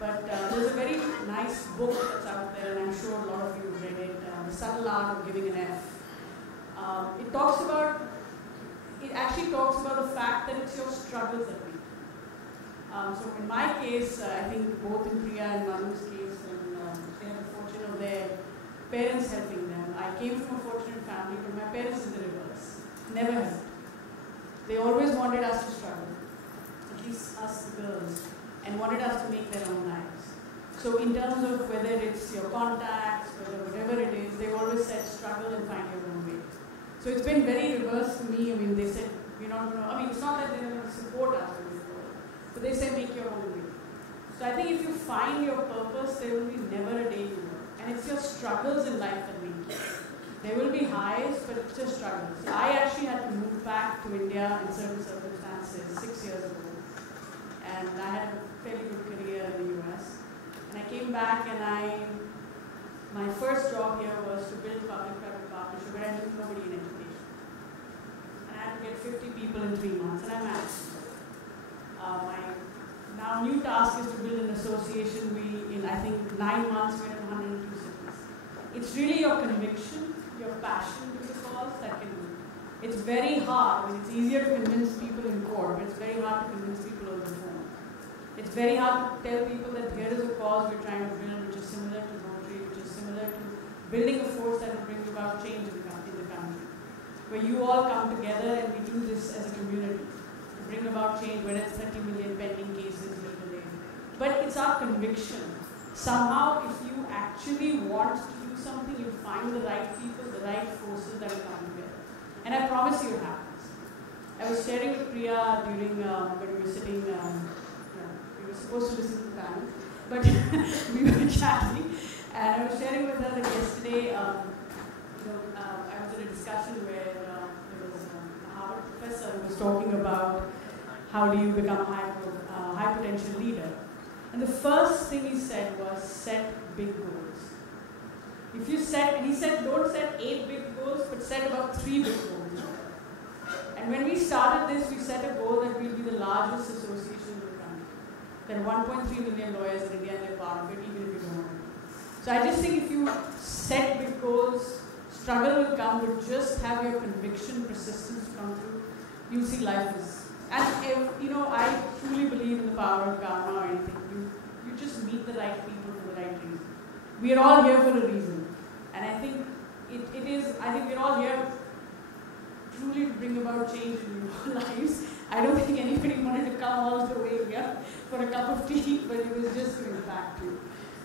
But there's a very nice book that's out there, and I'm sure a lot of you have read it, The Subtle Art of Giving an F. It actually talks about the fact that it's your struggles that make you. So in my case, I think both in Priya and Manu's case, when they had the fortune of their parents helping them. I came from a fortunate family, but my parents did the reverse. Never helped. They always wanted us to struggle, at least us girls, and wanted us to make their own lives. So in terms of whether it's your contacts, whatever it is, they always said struggle and find your own way. So it's been very reverse for me. I mean, they said, we're not going to, it's not that they're going to support us, but they say make your own way. So I think if you find your purpose, there will be never a day you work. And it's your struggles in life that make you. There will be highs, but it's your struggles. I actually had to move back to India in certain circumstances 6 years ago. And I had a fairly good career in the US. And I came back and my first job here was to build public-private partnership where I knew nobody in education. And I had to get 50 people in 3 months, and I managed. My now new task is to build an association. In I think 9 months, we're in 102 cities. It's really your conviction, your passion to the cause that can do it. It's very hard. It's easier to convince people in court, but it's very hard to convince people on the phone. It's very hard to tell people that here is a cause we're trying to build, which is similar to Rotary, which is similar to building a force that will bring about change in the country. Where you all come together and we do this as a community to bring about change, whether it's 30 million pending cases, legal aid. But it's our conviction. Somehow, if you actually want to do something, you find the right people, the right forces that will come together. And I promise you it happens. I was sharing with Priya during when we were sitting, we were supposed to listen to the panel, but we were chatting, and I was sharing with her that yesterday, I was in a discussion where there was a Harvard professor who was talking about how do you become a high potential leader. And the first thing he said was set big goals. If you set, and he said don't set 8 big goals, but set about 3 big goals. And when we started this, we set a goal that we'll be the largest association in the country. There are 1.3 million lawyers in India and they're part of it, even if you don't want to. So I just think if you set big goals, struggle will come, but just have your conviction, persistence come through, you'll see life is. And I truly believe in the power of karma or anything. You just meet the right people for the right reason. We are all here for a reason. And I think I think we're all here truly to bring about change in your lives. I don't think anybody wanted to come all the way here for a cup of tea, but it was just to impact you.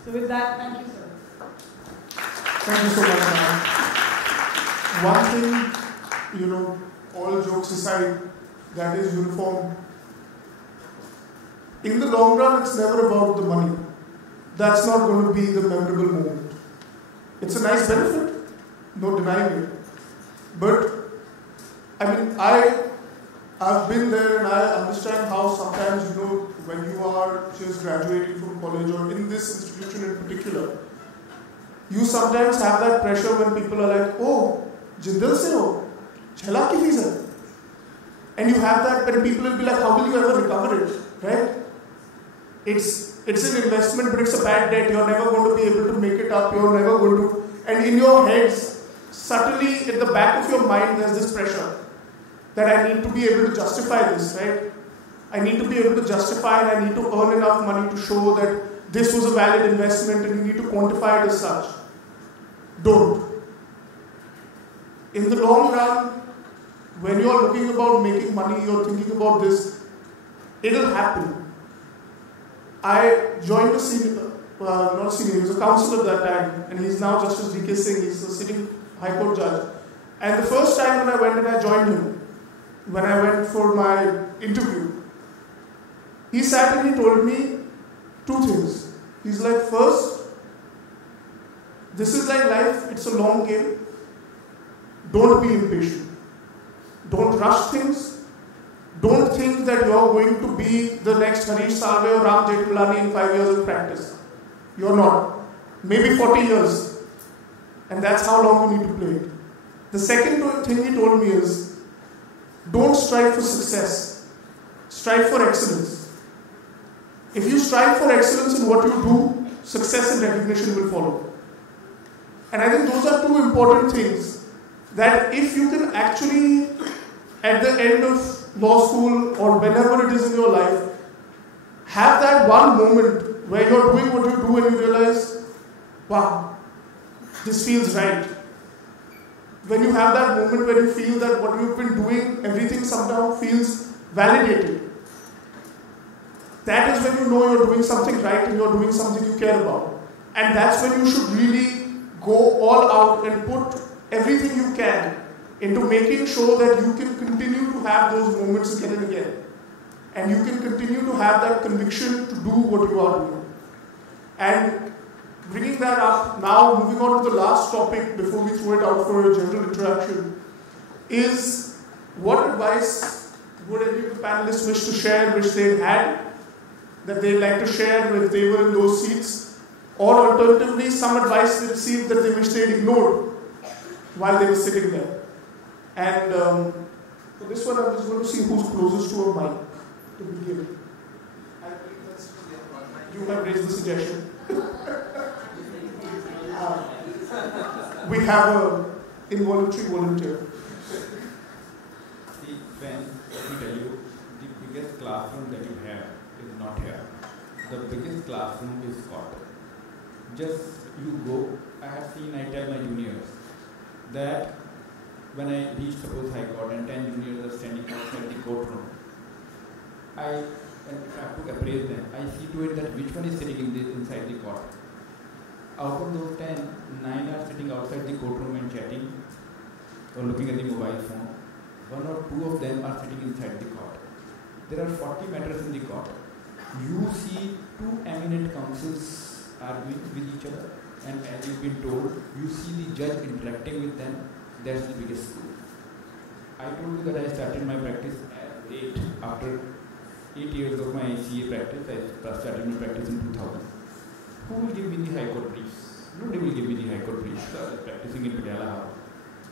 So with that, thank you, sir. Thank you so much, ma'am. One thing, all jokes aside, that is uniform. In the long run, it's never about the money. That's not going to be the memorable moment. It's a nice benefit, no denying it. But, I've been there and I understand how sometimes, when you are just graduating from college or in this institution in particular, you sometimes have that pressure when people are like, oh, Jindal se ho, 6 lakh ki fees hai. And you have that when people will be like, how will you ever recover it, right? It's an investment, but it's a bad debt. You're never going to be able to make it up. You're never going to. And in your heads, subtly at the back of your mind, there's this pressure that I need to be able to justify this, right? I need to be able to justify and I need to earn enough money to show that this was a valid investment and you need to quantify it as such. Don't. In the long run, when you're looking about making money, you're thinking about this, it'll happen. I joined a senior, he was a counsel at that time, and he's now Justice V.K. Singh. He's sitting High Court judge. And the first time when I went and I joined him, when I went for my interview, he sat and he told me two things. He's like, first, this is like life, it's a long game. Don't be impatient. Don't rush things. Don't think that you're going to be the next Harish Salve or Ram Jethmalani in 5 years of practice. You're not. Maybe 40 years. And that's how long you need to play it. The second thing he told me is, don't strive for success. Strive for excellence. If you strive for excellence in what you do, success and recognition will follow. And I think those are two important things that if you can actually, at the end of law school or whenever it is in your life, have that one moment where you're doing what you do and you realize, wow, this feels right. When you have that moment when you feel that what you've been doing, everything somehow feels validated. That is when you know you're doing something right and you're doing something you care about. And that's when you should really go all out and put everything you can into making sure that you can continue to have those moments again and again. And you can continue to have that conviction to do what you are doing. And bringing that up, now moving on to the last topic before we throw it out for a general interaction, is what advice would any of the panelists wish to share which they had, that they'd like to share if they were in those seats, or alternatively some advice they received that they wish they'd ignored while they were sitting there. And for this one, I'm just going to see who's closest to a mic to begin. You have raised the suggestion. We have an involuntary volunteer. See, let me tell you, the biggest classroom that you have is not here. The biggest classroom is court. Just you go, I tell my juniors that when I reach suppose High Court and 10 juniors are standing outside the courtroom, if I have to appraise them, I see to it that which one is sitting inside the court. Out of those 10, 9 are sitting outside the courtroom and chatting or looking at the mobile phone. 1 or 2 of them are sitting inside the court. There are 40 matters in the court. You see 2 eminent counsels arguing with each other, and as you've been told, you see the judge interacting with them. That's the biggest school. I told you that I started my practice at 8. After 8 years of my CA practice, I started my practice in 2000. Who will give me the High Court briefs? Nobody will give me the High Court briefs. I was practicing in Patiala House.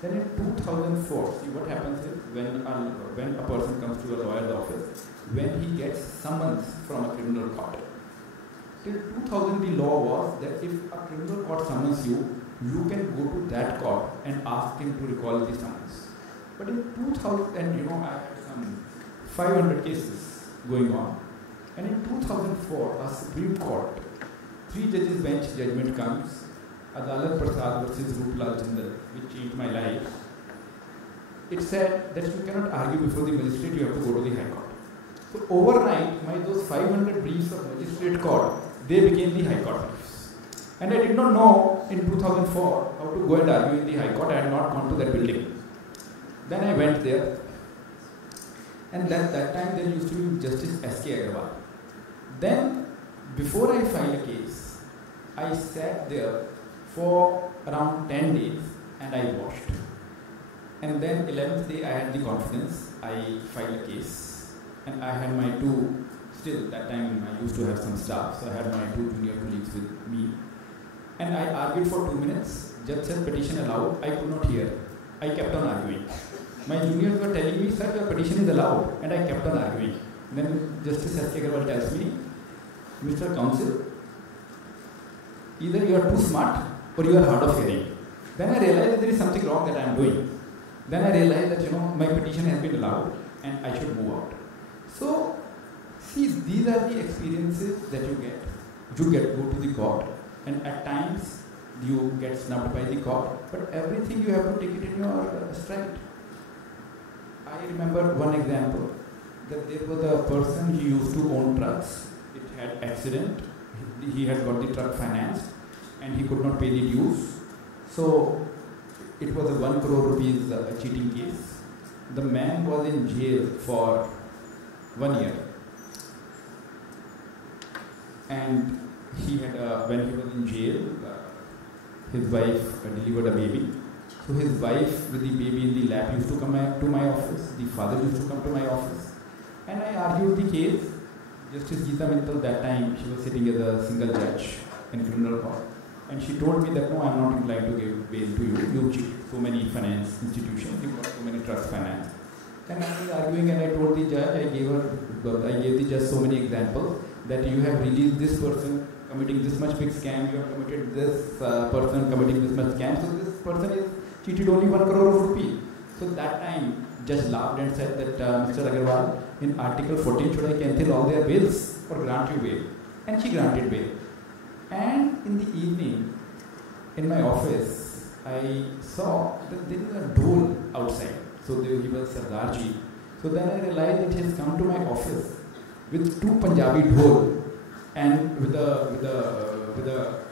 Then in 2004, see what happens is when a person comes to a lawyer's office, when he gets summons from a criminal court. Till 2000, the law was that if a criminal court summons you, you can go to that court and ask him to recall the summons. But in 2000, and I had some 500 cases going on. And in 2004, a Supreme Court, 3 judges bench judgment comes, Adalat Prasad versus Rupalal Jindal, which changed my life. It said that you cannot argue before the magistrate, you have to go to the High Court. So overnight, those 500 briefs of magistrate court, they became the High Court briefs. And I did not know in 2004 how to go and argue in the High Court. I had not gone to that building. Then I went there. And that time there used to be Justice S.K. Agarwal. Then, before I filed a case, I sat there for around 10 days and I watched. And then 11th day I had the confidence, I filed a case. And I had my 2, still that time I used to have some staff, so I had my 2 junior colleagues with me. And I argued for 2 minutes, judge said petition allowed, I could not hear. I kept on arguing. My juniors were telling me, sir, your petition is allowed, and I kept on arguing. Then Justice S.K. Agarwal tells me, Mr. Counsel, either you are too smart or you are hard of hearing. Then I realized that there is something wrong that I am doing. Then I realized that my petition has been allowed and I should move out. So, see, these are the experiences that you get. You go to the court, and at times you get snubbed by the court, but everything you have to take it in your stride. I remember one example, that there was a person, he used to own trucks. It had accident, he had got the truck financed and he could not pay the dues. So it was a 1 crore rupees cheating case. The man was in jail for 1 year. And he had, when he was in jail, his wife delivered a baby. So his wife with the baby in the lap used to come to my office. The father used to come to my office. And I argued the case. Justice Geeta Mittal, that time, she was sitting as a single judge in criminal court. And she told me that, no, I am not inclined to give bail to you. You cheated so many finance institutions, you got so many trust finance. And I was arguing and I told the judge, I gave the judge so many examples that you have released this person committing this much big scam, you have committed this person committing this much scam. So this person is cheated only 1 crore of rupees. So that time, judge laughed and said that, Mr. Agarwal, in Article 14, should I cancel all their bills or grant you bail? And she granted bail. And in the evening, in my office, I saw that there is a dole outside. So he was Sardarji. So then I realized that he has come to my office with 2 Punjabi dhol and with a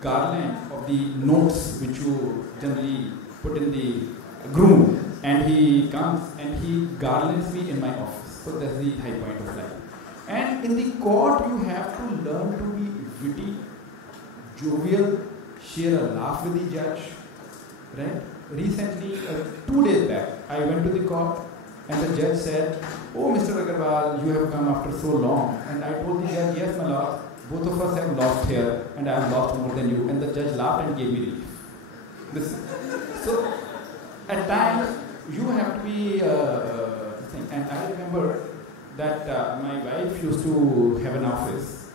garland of the notes which you generally put in the groom. And he comes and he garlands me in my office. So that's the high point of life. And in the court, you have to learn to be witty, jovial, share a laugh with the judge. Right? Recently, 2 days back, I went to the court and the judge said, "Oh, Mr. Agarwal, you have come after so long." And I told the judge, "Yes, my lord, both of us have lost here and I have lost more than you." And the judge laughed and gave me relief. Listen. So, at times, you have to be and I remember that my wife used to have an office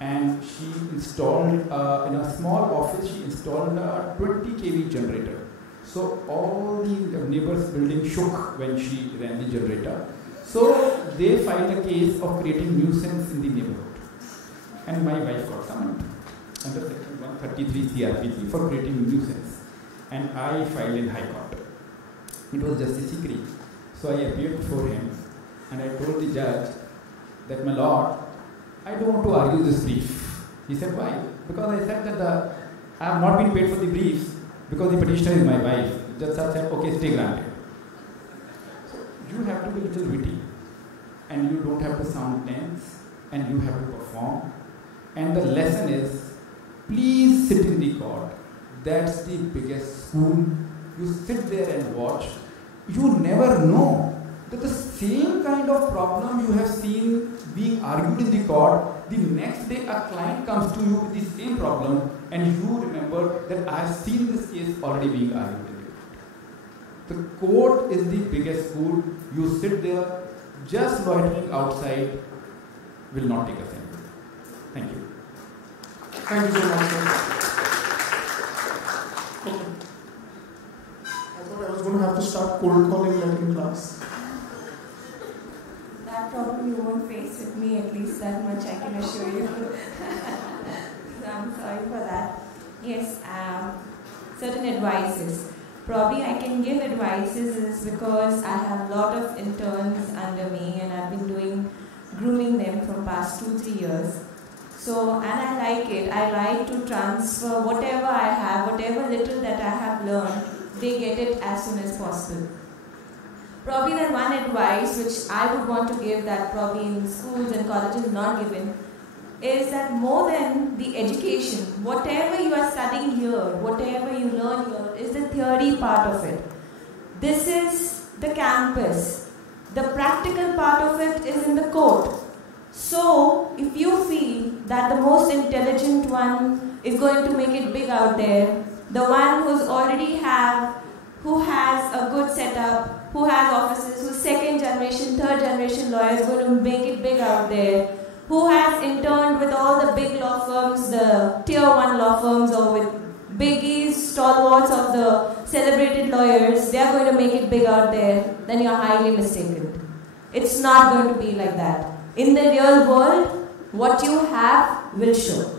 and she installed in a small office she installed a 20 kV generator. So all the neighbors building shook when she ran the generator. So they filed a case of creating nuisance in the neighborhood. And my wife got summoned under section 133 CRPC for creating nuisance. And I filed in High Court. It was Justice Sikri. So I appeared before him and I told the judge that, "My lord, I don't want to argue this brief." He said, "Why?" Because I said that I have not been paid for the briefs because the petitioner is my wife. The judge said, "Okay, stay granted." So you have to be a little witty and you don't have to sound tense and you have to perform. And the lesson is, please sit in the court. That's the biggest school. You sit there and watch. You never know that the same kind of problem you have seen being argued in the court, the next day a client comes to you with the same problem and you remember that I have seen this case already being argued in the court. The court is the biggest school. You sit there, just loitering outside will not take us anywhere. Thank you. Thank you so much, sir. Okay. I thought I was going to have to start cold calling like in class. That problem you won't face with me, at least that much I can assure you. So I'm sorry for that. Yes, certain advices. Probably I can give advices is because I have a lot of interns under me and I've been grooming them for past 2-3 years. So, and I like it. I like to transfer whatever I have, whatever little that I have learned, they get it as soon as possible. Probably the one advice which I would want to give that probably in schools and colleges not given is that more than the education, whatever you are studying here, whatever you learn here is the theory part of it. This is the campus. The practical part of it is in the court. So, if you feel that the most intelligent one is going to make it big out there, the one who has a good setup, who has offices, who's second generation, third generation lawyer is going to make it big out there, who has interned with all the big law firms, the tier 1 law firms or with biggies, stalwarts of the celebrated lawyers, they are going to make it big out there, then you are highly mistaken. It's not going to be like that. In the real world, what you have will show.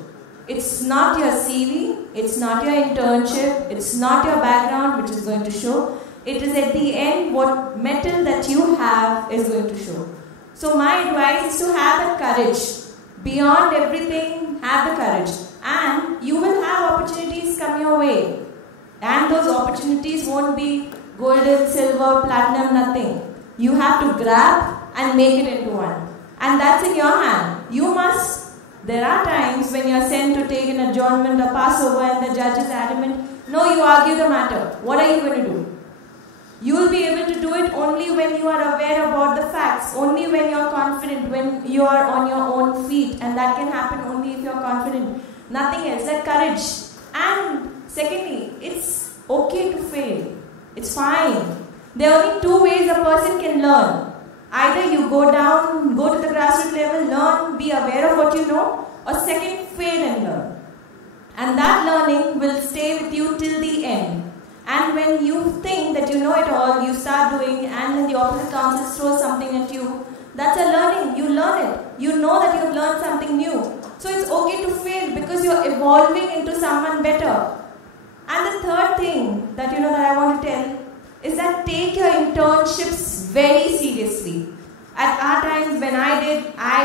It's not your CV, it's not your internship, it's not your background which is going to show. It is at the end what metal that you have is going to show. So my advice is to have the courage. Beyond everything, have the courage. And you will have opportunities come your way. And those opportunities won't be golden, silver, platinum, nothing. You have to grab and make it into one. And that's in your hand. You must, there are times when you're sent to take an adjournment or Passover and the judge is adamant, no, you argue the matter. What are you going to do? You will be able to do it only when you are aware about the facts, only when you're confident, when you are on your own feet. And that can happen only if you're confident. Nothing else, that courage. And secondly, it's okay to fail. It's fine. There are only two ways a person can learn. Either you go down, go to the grassroots level, learn, be aware of what you know, or second, fail and learn. And that learning will stay with you till the end. And when you think that you know it all, you start doing, and then the opposite counsel throws something at you, that's a learning. You learn it. You know that you've learned something new. So it's okay to fail because you're evolving into someone better. And the third thing that that I want to tell is that take your internships very seriously. At our times when I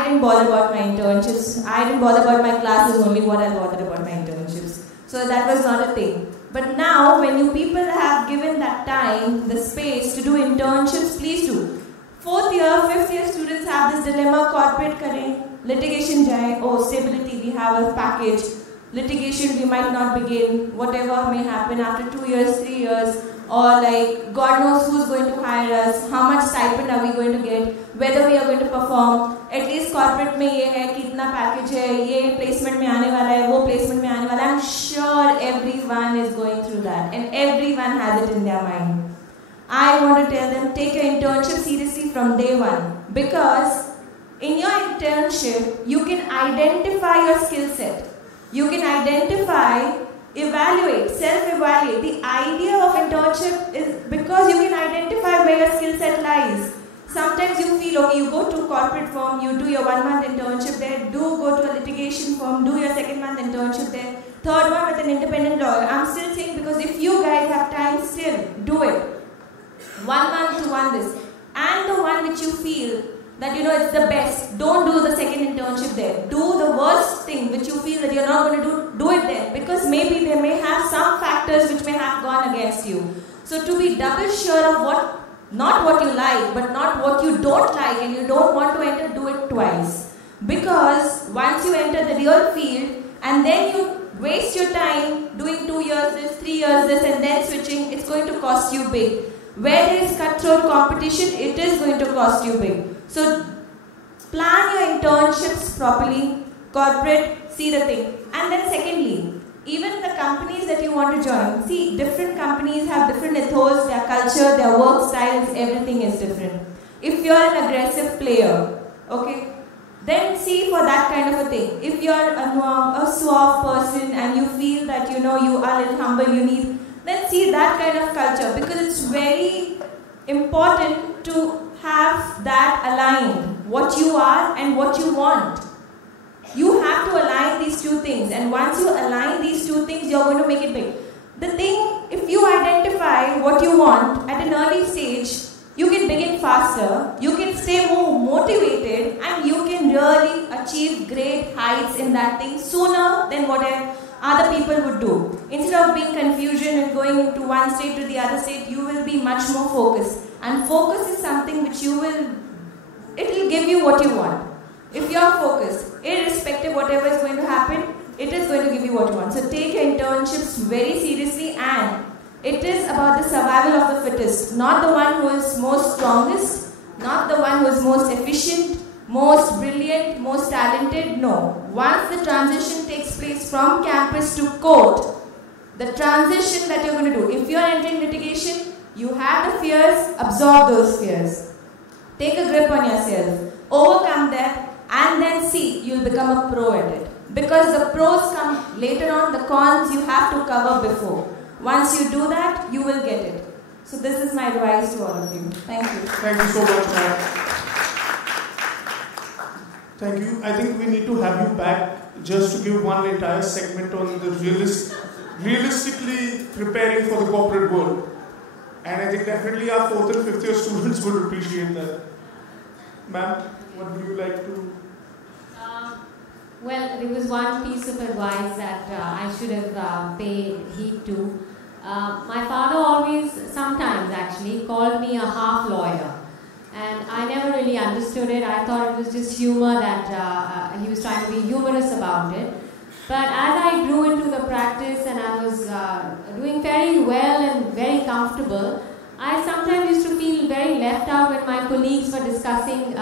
didn't bother about my internships. I didn't bother about my classes, only what I bothered about my internships. So that was not a thing. But now when you people have given that time, the space to do internships, please do. 4th year, 5th year students have this dilemma, corporate करें, litigation जाए, oh stability, we have a package, litigation we might not begin, whatever may happen after 2 years, 3 years, or like God knows who's going to hire us, how much stipend are we going to get, whether we are going to perform, at least corporate में ये है, कितना package है, ये placement में आने वाला है, वो placement में आने वाला है. I'm sure everyone is going through that and everyone has it in their mind. I want to tell them, take your internship seriously from day one, because in your internship, you can identify your skill set. You can identify, evaluate, self-evaluate. The idea of internship is because you can identify where your skill set lies. Sometimes you feel, okay, you go to a corporate firm, you do your 1 month internship there, go to a litigation firm, do your 2nd month internship there, 3rd one with an independent lawyer. I'm still saying, because if you guys have time, still do it. 1 month to one this. And the one which you feel that it's the best, don't do the 2nd internship there. Do the worst thing which you feel that you're not going to do it there, because maybe they may have some factors which may have gone against you. So to be double sure of not what you like, but not what you don't like and you don't want to enter, do it twice. Because once you enter the real field and then you waste your time doing 2 years this, 3 years this, and then switching, it's going to cost you big. Where there is cutthroat competition, it is going to cost you big. So plan your internships properly, corporate, see the thing. And then secondly, even the companies that you want to join, see, different companies have different ethos, their culture, their work styles, everything is different. If you're an aggressive player, okay, then see for that kind of a thing. If you're a suave person and you feel that you are a little humble, then see that kind of culture, because it's very important to have that aligned, what you are and what you want. You have to align these two things, and once you align these two things, you're going to make it big. The thing, if you identify what you want at an early stage, you can begin faster, you can stay more motivated, and you can really achieve great heights in that thing sooner than whatever other people would do. Instead of being confusion and going into one state to the other state, you will be much more focused. And focus is something which it will give you what you want. If you are focused, irrespective of whatever is going to happen, it is going to give you what you want. So take your internships very seriously, and it is about the survival of the fittest, not the one who is most strongest, not the one who is most efficient, most brilliant, most talented. No. Once the transition takes place from campus to court, the transition that you're going to do, if you're entering litigation, you have the fears, absorb those fears. Take a grip on yourself, overcome that, and then see, you'll become a pro at it. Because the pros come later on, the cons you have to cover before. Once you do that, you will get it. So this is my advice to all of you. Thank you. Thank you so much, ma'am. Thank you. I think we need to have you back just to give one entire segment on the realistically preparing for the corporate world. And I think definitely our 4th and 5th year students would appreciate that. Ma'am, what would you like to? Well, there was one piece of advice that I should have paid heed to. My father always, sometimes actually, called me a half lawyer. And I never really understood it. I thought it was just humor that he was trying to be humorous about it. But as I grew into the practice and I was doing very well and very comfortable, I sometimes used to feel very left out when my colleagues were discussing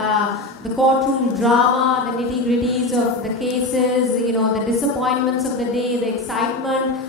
the courtroom drama, the nitty-gritties of the cases, the disappointments of the day, the excitement.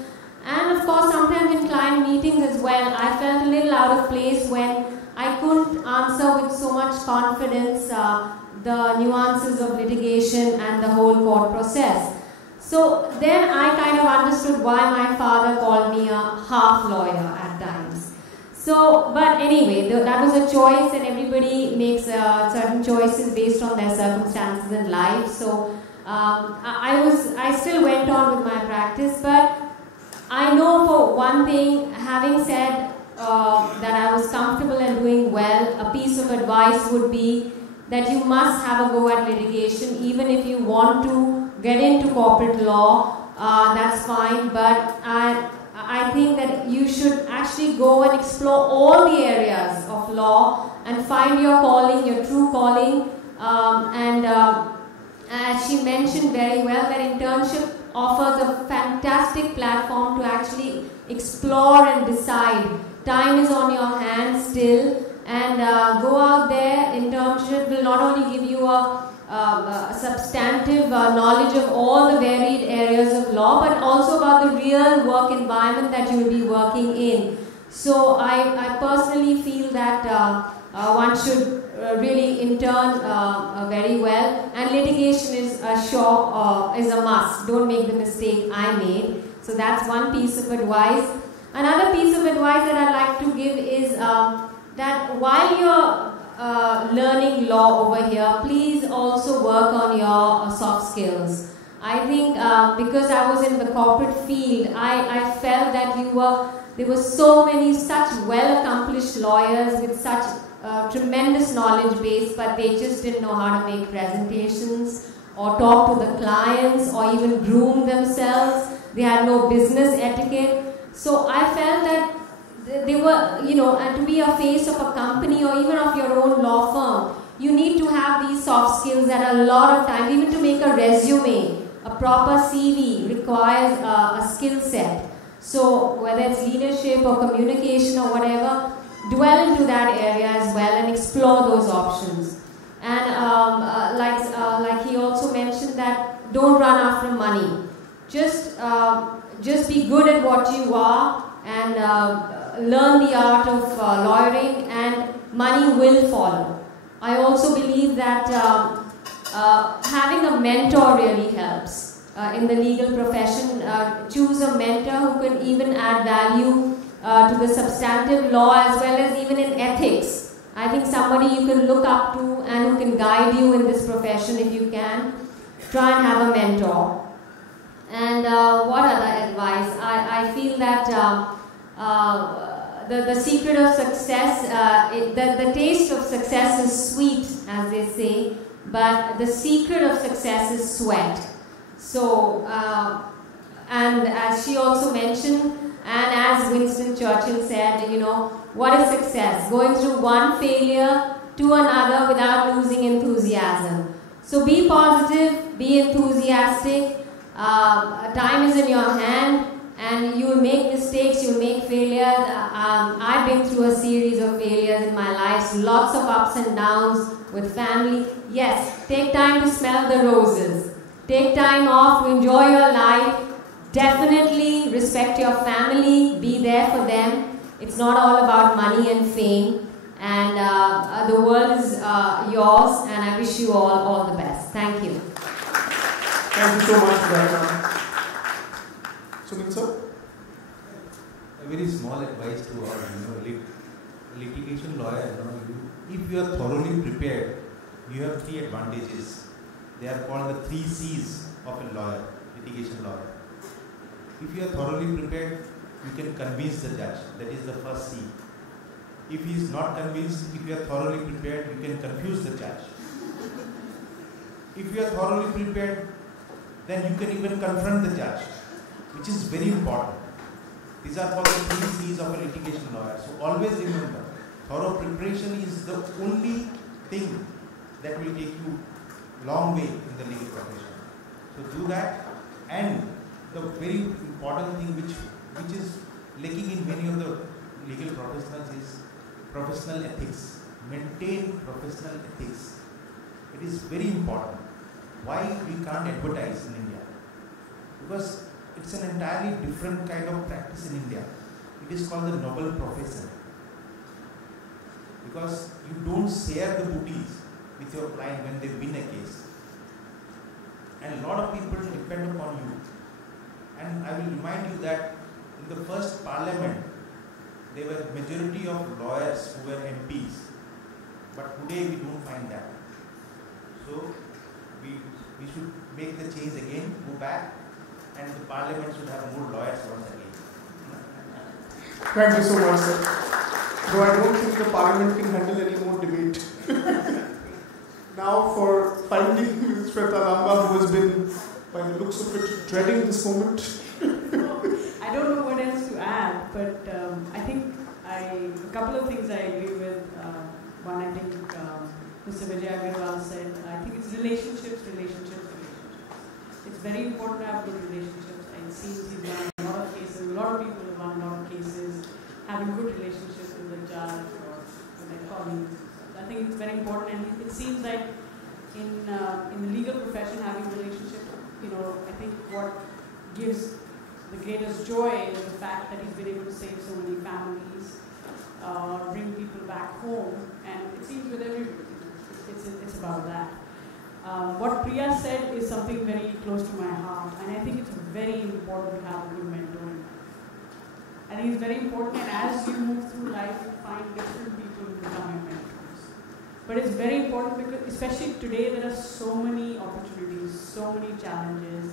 And of course, sometimes in client meetings as well, I felt a little out of place when I couldn't answer with so much confidence the nuances of litigation and the whole court process. So then I kind of understood why my father called me a half lawyer at times. So, but anyway, that was a choice, and everybody makes certain choices based on their circumstances in life. So I still went on with my practice, but I know for one thing, having said that I was comfortable and doing well, a piece of advice would be that you must have a go at litigation, even if you want to get into corporate law, that's fine, but I think that you should actually go and explore all the areas of law and find your calling, your true calling, and as she mentioned very well, that internship offers a fantastic platform to actually explore and decide. Time is on your hands still, and go out there. Internship will not only give you a substantive knowledge of all the varied areas of law, but also about the real work environment that you will be working in. So I personally feel that one should really intern very well, and litigation is is a must. Don't make the mistake I made. So that's one piece of advice. Another piece of advice that I'd like to give is that while you're learning law over here, please also work on your soft skills. I think because I was in the corporate field, I felt that there were so many such well-accomplished lawyers with such tremendous knowledge base, but they just didn't know how to make presentations or talk to the clients or even groom themselves. They had no business etiquette. So I felt that they were, and to be a face of a company or even of your own law firm, you need to have these soft skills that a lot of time, even to make a resume, a proper CV requires a skill set. So whether it's leadership or communication or whatever, dwell into that area as well and explore those options. And like he also mentioned, that don't run after money. Just be good at what you are and learn the art of lawyering, and money will follow. I also believe that having a mentor really helps in the legal profession. Choose a mentor who can even add value to the substantive law as well as even in ethics. I think somebody you can look up to and who can guide you in this profession if you can. Try and have a mentor. And what other advice? I feel that the secret of success, the taste of success is sweet, as they say, but the secret of success is sweat. So, and as she also mentioned, and as Winston Churchill said, what is success? Going through one failure to another without losing enthusiasm. So be positive, be enthusiastic. Time is in your hand, and you will make mistakes, you will make failures. I've been through a series of failures in my life, lots of ups and downs with family. Yes, take time to smell the roses. Take time off to enjoy your life. Definitely respect your family, be there for them. It's not all about money and fame. And the world is yours, and I wish you all the best. Thank you. Thank you so much for that. Sumit sir? A very small advice to all litigation lawyer. If you are thoroughly prepared, you have 3 advantages. They are called the 3 C's of a lawyer, litigation lawyer. If you are thoroughly prepared, you can convince the judge. That is the first C. If he is not convinced, if you are thoroughly prepared, you can confuse the judge. If you are thoroughly prepared, then you can even confront the judge, which is very important. These are called the 3 C's of a litigation lawyer. So always remember, thorough preparation is the only thing that will take you long way in the legal profession. So do that. And the very important thing which is lacking in many of the legal professionals is professional ethics. Maintain professional ethics. It is very important. Why we can't advertise in India? Because it's an entirely different kind of practice in India. It is called the noble profession. Because you don't share the booties with your client when they win a case. And a lot of people depend upon you. And I will remind you that in the first parliament, there were majority of lawyers who were MPs. But today we don't find that. So we should make the change again, go back, and the parliament should have more lawyers once again. Thank you so much, sir. Though I don't think the parliament can handle any more debate. Now for finally Ms. Shweta Lamba, who has been, by the looks of it, dreading this moment. I don't know what else to add, but I think a couple of things I agree with. One, I think Mr. Vijay Agarwal said, I think it's relationships. It's very important to have good relationships. It seems he's won a lot of cases, a lot of people have won a lot of cases, having good relationships with the judge or with their colleagues. I think it's very important, and it seems like in the legal profession, having relationships, I think what gives the greatest joy is the fact that he's been able to save so many families, bring people back home, and it seems with everybody, it's about that. What Priya said is something very close to my heart, and I think it's very important to have a good mentoring. I think it's very important, and as you move through life, you find different people who become your mentors. But it's very important because, especially today, there are so many opportunities, so many challenges.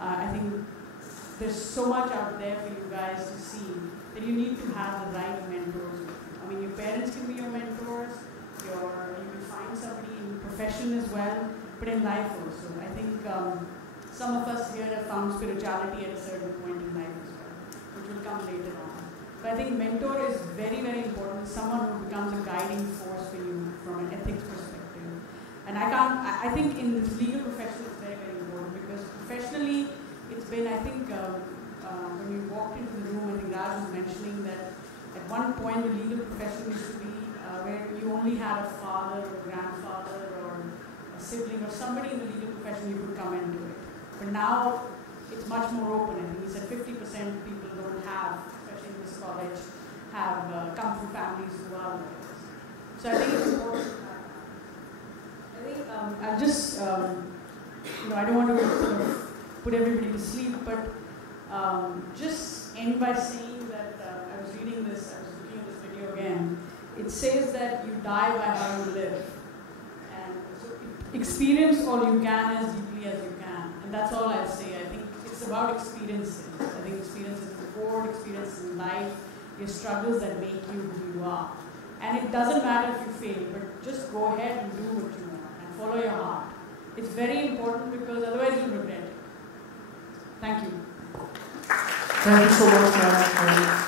I think there's so much out there for you guys to see that you need to have the right mentors. I mean, your parents can be your mentors, you can find somebody in profession as well, but in life also. I think some of us here have found spirituality at a certain point in life as well, which will come later on. But I think mentor is very, very important. Someone who becomes a guiding force for you from an ethics perspective. And I think in this legal profession it's very, very important because professionally it's been, I think, when we walked into the room, I think Raj was mentioning that at one point the legal profession used to be where you only had a father or grandfather or a sibling or somebody in the legal profession you could come into it. But now it's much more open. I think he said 50% people don't have, especially in this college, have come from families who are lawyers. So I think it's important. I think I'll just, I don't want to sort of put everybody to sleep, but just end by saying that I was looking at this video again. It says that you die by how you live. And so experience all you can as deeply as you can. And that's all I'll say. I think it's about experiences. I think experiences in sport, experiences in life, your struggles that make you who you are. And it doesn't matter if you fail, but just go ahead and do what you want and follow your heart. It's very important because otherwise you'll regret it. Thank you. Thank you so much, ma'am.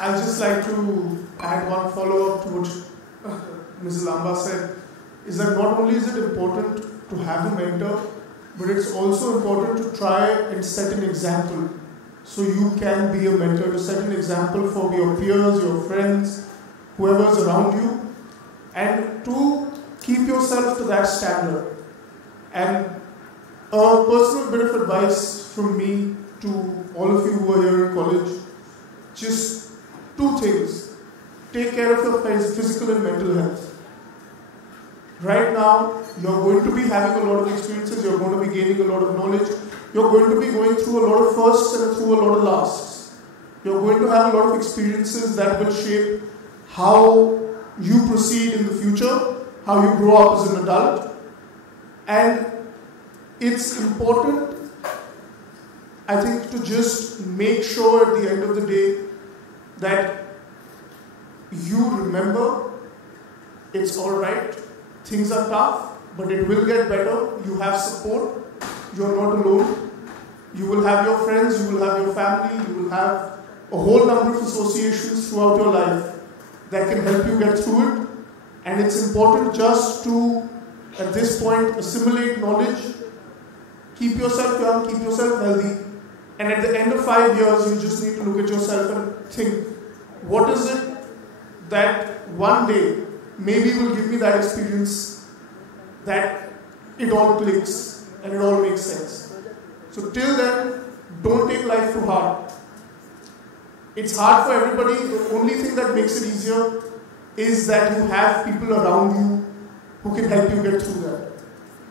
I'd just like to add one follow-up to what Ms. Lamba said, is that not only is it important to have a mentor, but it's also important to try and set an example. So you can be a mentor, to set an example for your peers, your friends, whoever's around you, and to keep yourself to that standard. And a personal bit of advice from me to all of you who are here in college, just 2 things. Take care of your physical and mental health. Right now, you're going to be having a lot of experiences, you're going to be gaining a lot of knowledge, you're going to be going through a lot of firsts and through a lot of lasts. You're going to have a lot of experiences that will shape how you proceed in the future, how you grow up as an adult. And it's important, I think, to just make sure at the end of the day that you remember it's alright, things are tough, but it will get better. You have support, you're not alone. You will have your friends, you will have your family, you will have a whole number of associations throughout your life that can help you get through it. And it's important just to, at this point, assimilate knowledge, keep yourself young, keep yourself healthy, and at the end of 5 years, you just need to look at yourself and think, what is it that one day maybe will give me that experience that it all clicks and it all makes sense. So till then, don't take life too hard. It's hard for everybody. The only thing that makes it easier is that you have people around you who can help you get through that.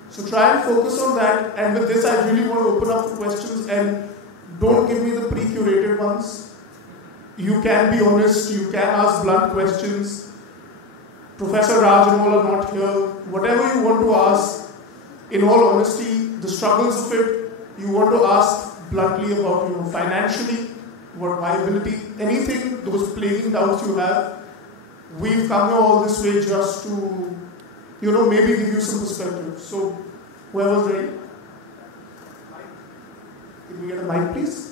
So try and focus on that. And with this, I really want to open up for questions, and don't give me the pre-curated ones. You can be honest, you can ask blunt questions. Professor Raj and all are not here. Whatever you want to ask, in all honesty, the struggles of it, you want to ask bluntly about, financially, what viability, anything, those plaguing doubts you have. We've come here all this way just to, maybe give you some perspective. So, whoever's ready. Can we get a mic, please?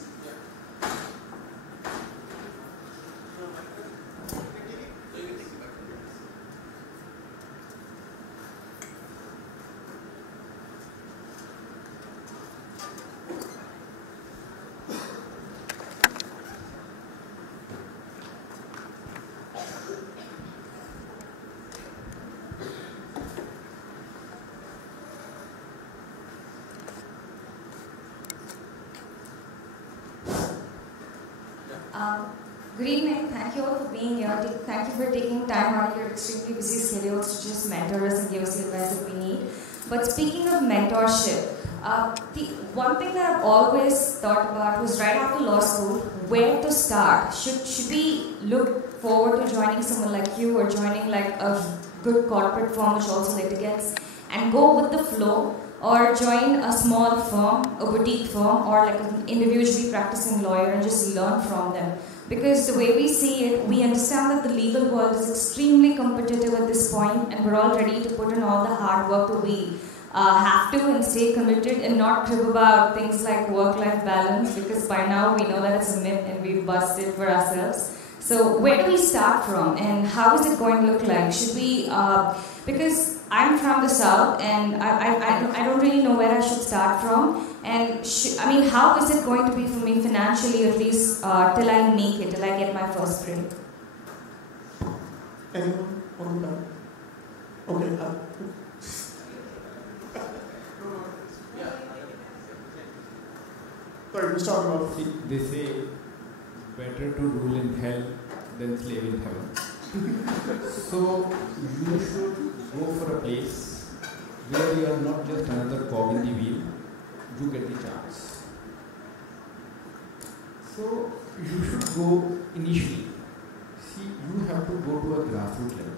Good evening. Thank you all for being here. Thank you for taking time out of your extremely busy schedules to just mentor us and give us the advice that we need. But speaking of mentorship, the one thing that I've always thought about was right after law school, where to start. Should we look forward to joining someone like you or joining like a good corporate firm which also litigates and go with the flow, or join a small firm, a boutique firm, or like an individually practicing lawyer and just learn from them? Because the way we see it, we understand that the legal world is extremely competitive at this point, and we're all ready to put in all the hard work that we have to and stay committed and not crib about things like work-life balance, because by now we know that it's a myth and we've busted for ourselves. So where do we start from, and how is it going to look like? Should we, because I'm from the south and I don't really know where I should start from, and how is it going to be for me financially, at least till I make it, till I get my first break? Anyone want to come? Okay. Sorry, we start off. They say better to rule in hell than slave in heaven. So you should go for a place where you are not just another cog in the wheel, you get the chance. So you should go initially. See, you have to go to a grassroots level.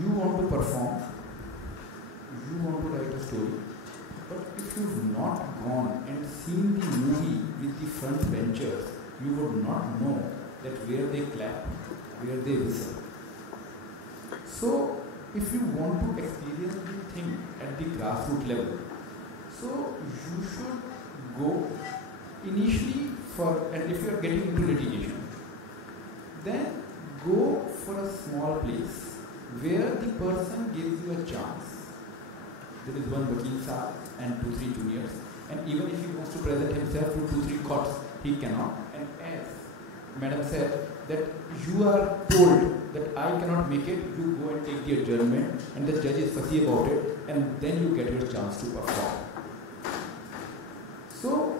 You want to perform, you want to write a story, but if you've not gone and seen the movie with the front benchers, you would not know that where they clap, where they whistle. So, if you want to experience the thing at the grassroots level, so you should go initially and if you are getting into litigation, then go for a small place where the person gives you a chance. There is one Vakil Saab and 2-3 juniors, and even if he wants to present himself to 2-3 courts, he cannot. And as Madam said, that you are told that I cannot make it, you go and take the adjournment, and the judge is fussy about it, and then you get your chance to perform. So,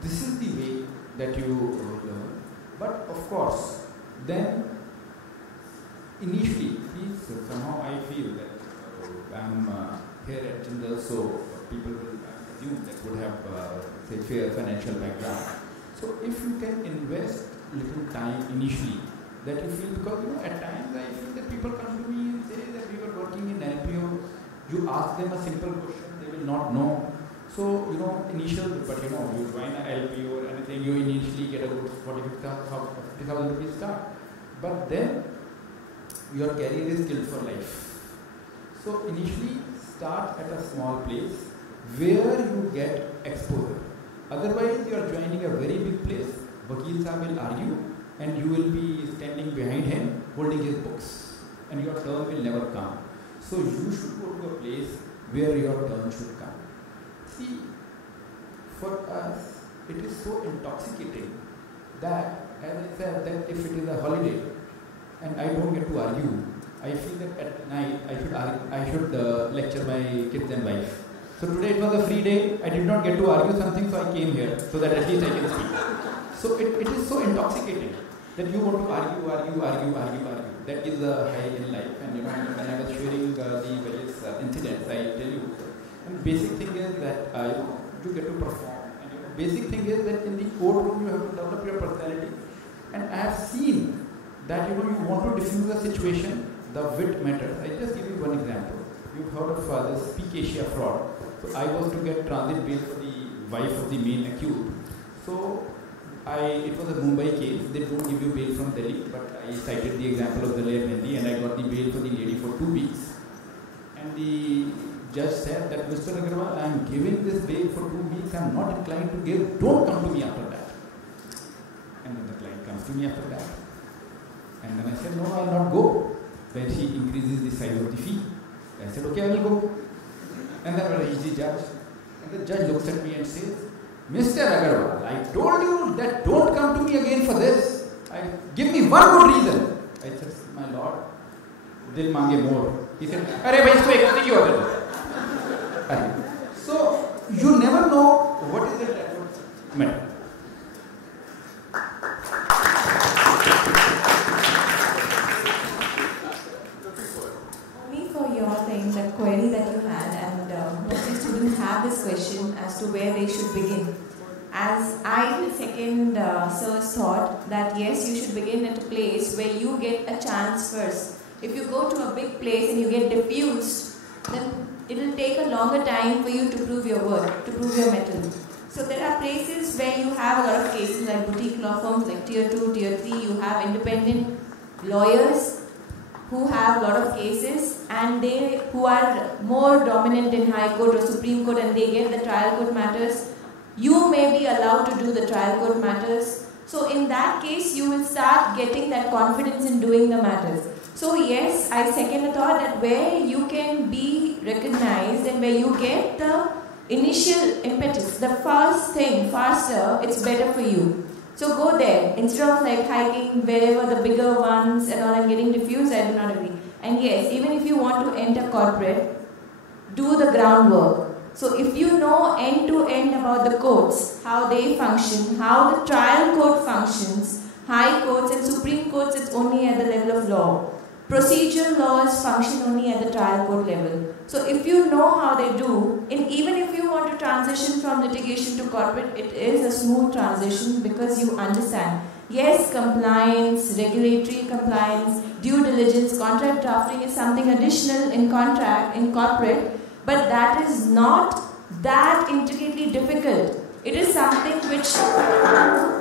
this is the way that you learn. But of course, then initially, please, somehow I feel that I'm here at Jindal, so people will assume that would have, say, fair financial background. So if you can invest little time initially, that you feel, because at times I feel that people come to me and say that we were working in LPO, you ask them a simple question, they will not know. So, initial, but you join a LPO or anything, you initially get a good 40,000 rupees start. But then, your career is built for life. So, initially, start at a small place where you get exposure. Otherwise, you are joining a very big place. Vakil Sahib will argue and you will be standing behind him holding his books and your turn will never come. So you should go to a place where your turn should come. See, for us, it is so intoxicating that, as I said, that if it is a holiday and I don't get to argue, I feel that at night I should lecture my kids and wife. So today it was a free day, I did not get to argue something, so I came here so that at least I can speak. So it is so intoxicating that you want to argue. That is the high in life. And when I was sharing the various incidents, I tell you, and basic thing is that you get to perform. And basic thing is that in the courtroom you have to develop your personality. And I have seen that you want to diffuse a situation, the wit matters. I just give you one example. You've heard of this Peak Asia fraud. So I was to get transit bail for the wife of the main accused. So it was a Mumbai case. They don't give you bail from Delhi, but I cited the example of the Lair Mendi and I got the bail for the lady for 2 weeks. And the judge said that, Mr. Agarwal, I am giving this bail for 2 weeks. I am not inclined to give. Don't come to me after that. And then the client comes to me after that. And then I said, no, I will not go. Then she increases the size of the fee. I said, okay, I will go. And then I reached the judge. And the judge looks at me and says, Mr. Agarwal, I told you that don't come to me again for this. Give me one good reason. I said, my lord, dil mange more. He said, Arey bhai, isko ek thing ho. So, you never know what is it that would matter. Only for your thing, that query that you had, and most students have this question as to where they should begin. As I, the second sirs, thought that yes, you should begin at a place where you get a chance first. If you go to a big place and you get diffused, then it will take a longer time for you to prove your worth, to prove your mettle. So there are places where you have a lot of cases like boutique law firms, like tier 2, tier 3, you have independent lawyers who have a lot of cases and they who are more dominant in High Court or Supreme Court and they get the trial court matters. You may be allowed to do the trial court matters. So in that case, you will start getting that confidence in doing the matters. So yes, I second the thought that where you can be recognized and where you get the initial impetus, the first thing faster, it's better for you. So go there instead of like hiking wherever the bigger ones and all and getting diffused. I do not agree. And yes, even if you want to enter corporate, do the groundwork. So if you know end to end about the courts, how they function, how the trial court functions, high courts and supreme courts, it's only at the level of law. Procedural laws function only at the trial court level. So if you know how they do, and even if you want to transition from litigation to corporate, it is a smooth transition because you understand. Yes, compliance, regulatory compliance, due diligence, contract drafting is something additional in corporate, but that is not that intricately difficult. It is something which,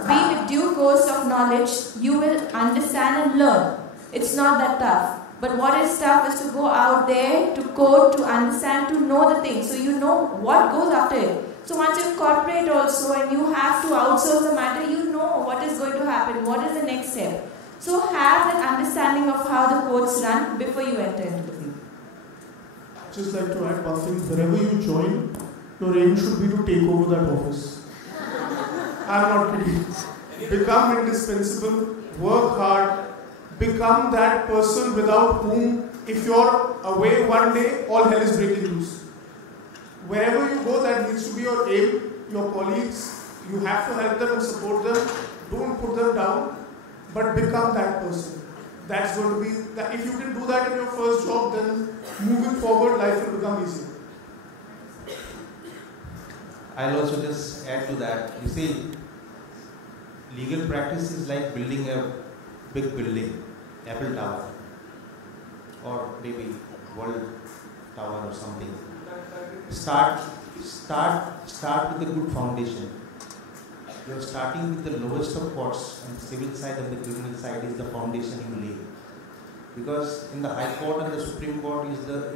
being with due course of knowledge, you will understand and learn. It's not that tough. But what is tough is to go out there, to code, to understand, to know the thing. So you know what goes after it. So once you incorporate also and you have to outsource the matter, you know what is going to happen, what is the next step. So have that understanding of how the courts run before you enter into the thing. Just like to add one thing, wherever you join, your aim should be to take over that office. I'm not kidding. Become indispensable, work hard, become that person without whom, if you're away one day, all hell is breaking loose. Wherever you go, that needs to be your aim, your colleagues. You have to help them and support them. Don't put them down, but become that person. That's going to be, if you can do that in your first job, then moving forward, life will become easier. I'll also just add to that. You see, legal practice is like building a big building, Apple Tower, or maybe World Tower or something. Start with a good foundation. You're starting with the lowest of courts, and the civil side and the criminal side is the foundation you lay. Because in the High Court and the Supreme Court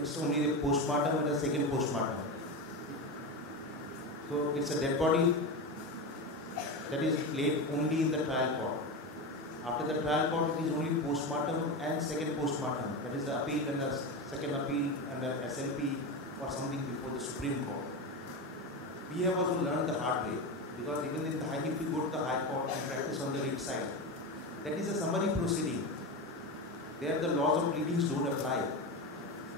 it's only the postmortem and the second postmortem. So it's a dead body that is laid only in the trial court. After the trial court, it is only postmortem and second postmortem, that is the appeal and the second appeal and the SLP or something before the Supreme Court. We have also learned the hard way, because even in the high, if you go to the High Court and practice on the writ side, that is a summary proceeding. There the laws of pleadings don't apply.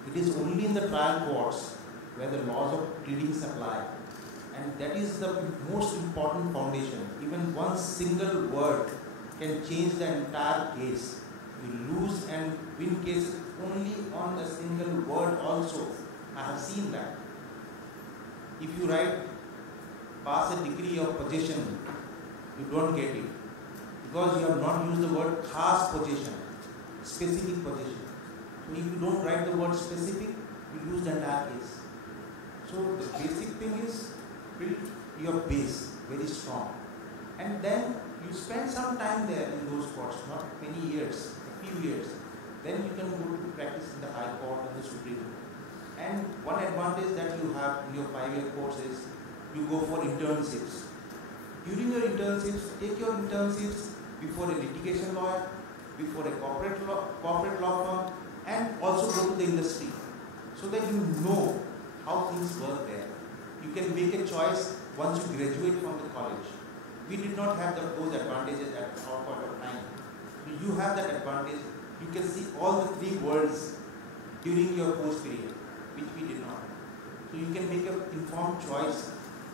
It is only in the trial courts where the laws of pleadings apply. And that is the most important foundation. Even one single word can change the entire case. You lose and win cases only on a single word also. I have seen that. If you write, pass a decree of possession, you don't get it. Because you have not used the word khas possession, specific possession. So if you don't write the word specific, you lose the entire case. So the basic thing is build your base very strong. And then you spend some time there in those courts, not many years, a few years. Then you can go to practice in the High Court and the Supreme Court. And one advantage that you have in your 5-year course is you go for internships. During your internships, take your internships before a litigation lawyer, before a corporate law firm, and also go to the industry so that you know how things work there. You can make a choice once you graduate from the college. We did not have those advantages at our point of time. You have that advantage. You can see all the 3 worlds during your course period, which we did not. So you can make an informed choice,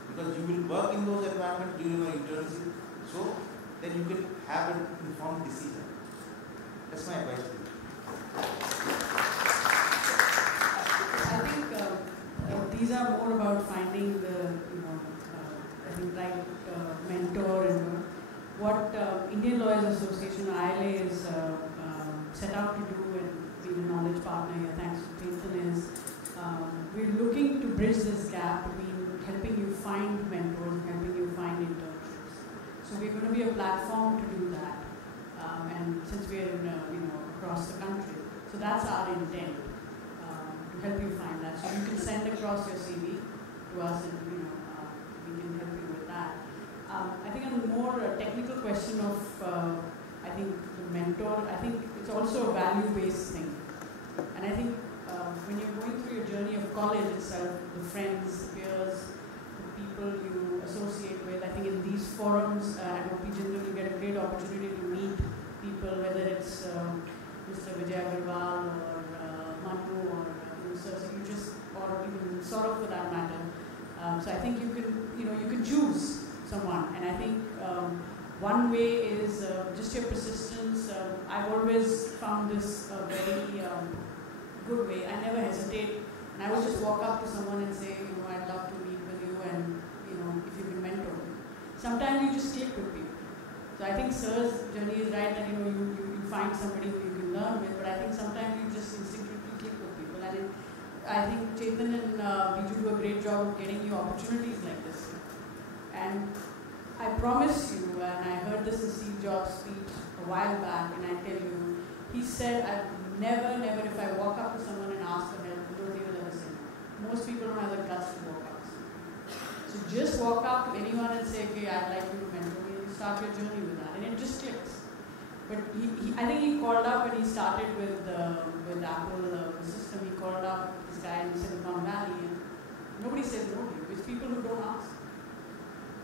because you will work in those environments during your internship, so that you can have an informed decision. That's my advice to you. I think these are more about finding the, I think, right mentor, and what Indian Lawyers Association, ILA, is set out to do, and being a knowledge partner here, thanks to Nathan, is we're looking to bridge this gap between helping you find mentors and helping you find internships. So we're going to be a platform to do that, and since we're in, across the country, so that's our intent, to help you find that. So you can send across your CV to us, and we can help you with that. I think on a more technical question of, I think the mentor, I think it's also a value-based thing, and I think when you're going through your journey of college itself, the friends, the peers, the people you associate with, I think in these forums at Jindal, you get a great opportunity to meet people, whether it's Mr. Vijay Agarwal or Manu or so you just, or even Saurabh for that matter. So I think you can choose someone, and I think one way is just your persistence. I've always found this a very good way. I never hesitate, and I will just walk up to someone and say, I'd love to meet with you, and if you can mentor me. Sometimes you just click with people. So I think Sir's journey is right, that you find somebody who you can learn with, but I think sometimes you just instinctively click with people, and I think Chetan and Biju do a great job of getting you opportunities like this. And I promise you, and I heard this in Steve Jobs' speech a while back, and I tell you, he said, I've never, if I walk up to someone and ask for help, nobody will ever say no. Most people don't have the guts to walk up. So just walk up to anyone and say, okay, I'd like you to mentor me, and you start your journey with that, and it just clicks. But I think he called up when he started with Apple, the system. He called up this guy in Silicon Valley, and nobody says no to you. It's people who don't ask.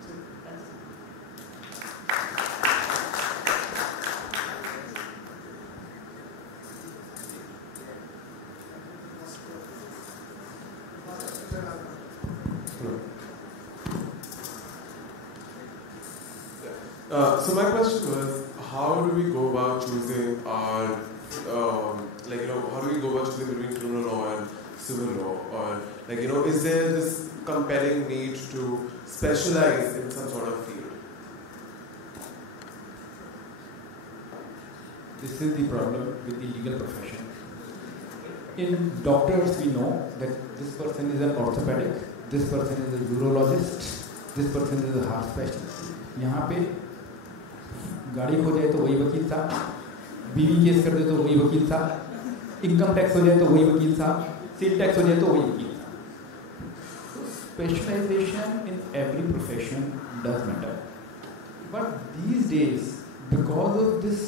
So that's it. So my question was, how do we go about choosing our, how do we go about choosing between criminal law and civil law? Or, is there this compelling need to specialize in some sort of field? This is the problem with the legal profession. In doctors, we know that this person is an orthopedic, this person is a urologist, this person is a heart specialist. यहाँ पे गाड़ी खो जाए तो वही वकील साहब, बीवी केस कर दे तो वही वकील साहब, इनकम टैक्स हो जाए तो वही वकील साहब, सेल टैक्स हो जाए तो वही वकील साहब. Specialization in every profession does matter, But these days, because of this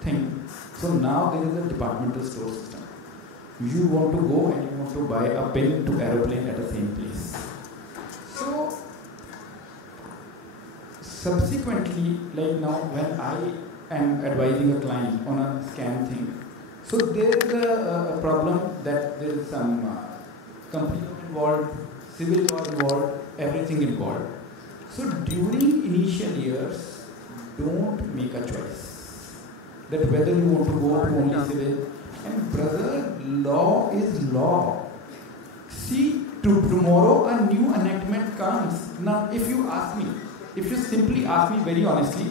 thing, so now there is a departmental store system. You want to go and you want to buy a pen to aeroplane at the same place. So, subsequently, like now when I am advising a client on a scam thing, so there is a problem that there is some company involved, civil law involved, everything involved. So during initial years, don't make a choice that whether you want to go to only civil. And brother, law is law. See, tomorrow a new enactment comes. Now, if you ask me, if you simply ask me very honestly,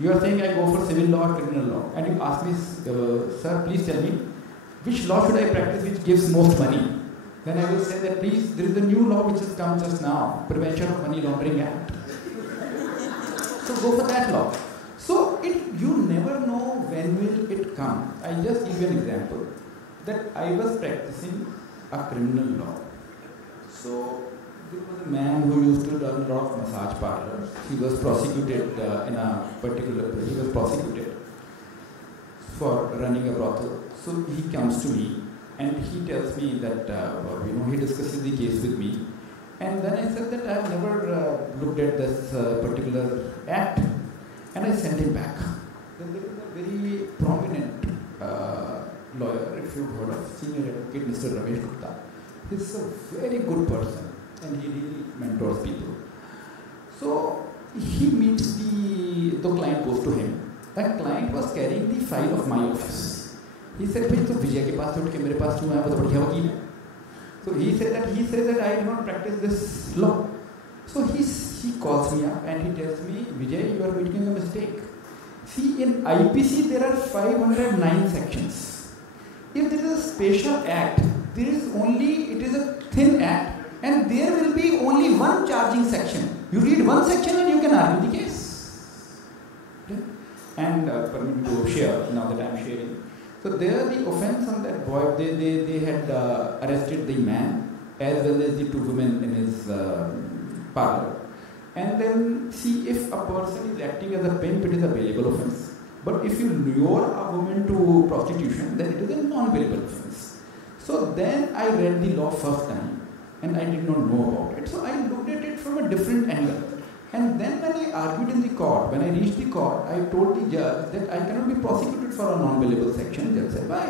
you are saying I go for civil law or criminal law, and you ask me, sir, please tell me, which law should I practice which gives most money? Then I will say that please, there is a new law which has come just now, Prevention of Money Laundering Act. So go for that law. So you never know when will it come. I just give you an example that I was practicing a criminal law. So there was a man who used to run a lot of massage parlors. He was prosecuted in a particular place. He was prosecuted for running a brothel. So he comes to me and he tells me that he discusses the case with me. And then I said that I have never looked at this particular act. And I sent him back. Then there is a very prominent lawyer, if you've heard of, senior advocate, Mr. Ramesh Gupta. He's a very good person and he really mentors people. So he meets the client goes to him. That client was carrying the file of my office. He said, "Bhai, to Vijay ke paas uth ke mere paas kyun aaya? Bahut badhiya vakeel hai." So he says that I do not practice this law. So he calls me up and he tells me, "Vijay, you are making a mistake. See, in IPC there are 509 sections. If there is a special act, it is a thin act and there will be only one charging section. You read one section and you can argue the case." Okay? And permit me to share, now that I am sharing. So there the offense on that boy, they had arrested the man as well as the two women in his parlor. And then see, if a person is acting as a pimp, it is a bailable offense. But if you lure a woman to prostitution, then it is a non-bailable offense. So then I read the law first time and I did not know about it. So I looked at it from a different angle. And then when I argued in the court, when I reached the court, I told the judge that I cannot be prosecuted for a non-bailable section. Judge said, "Why?"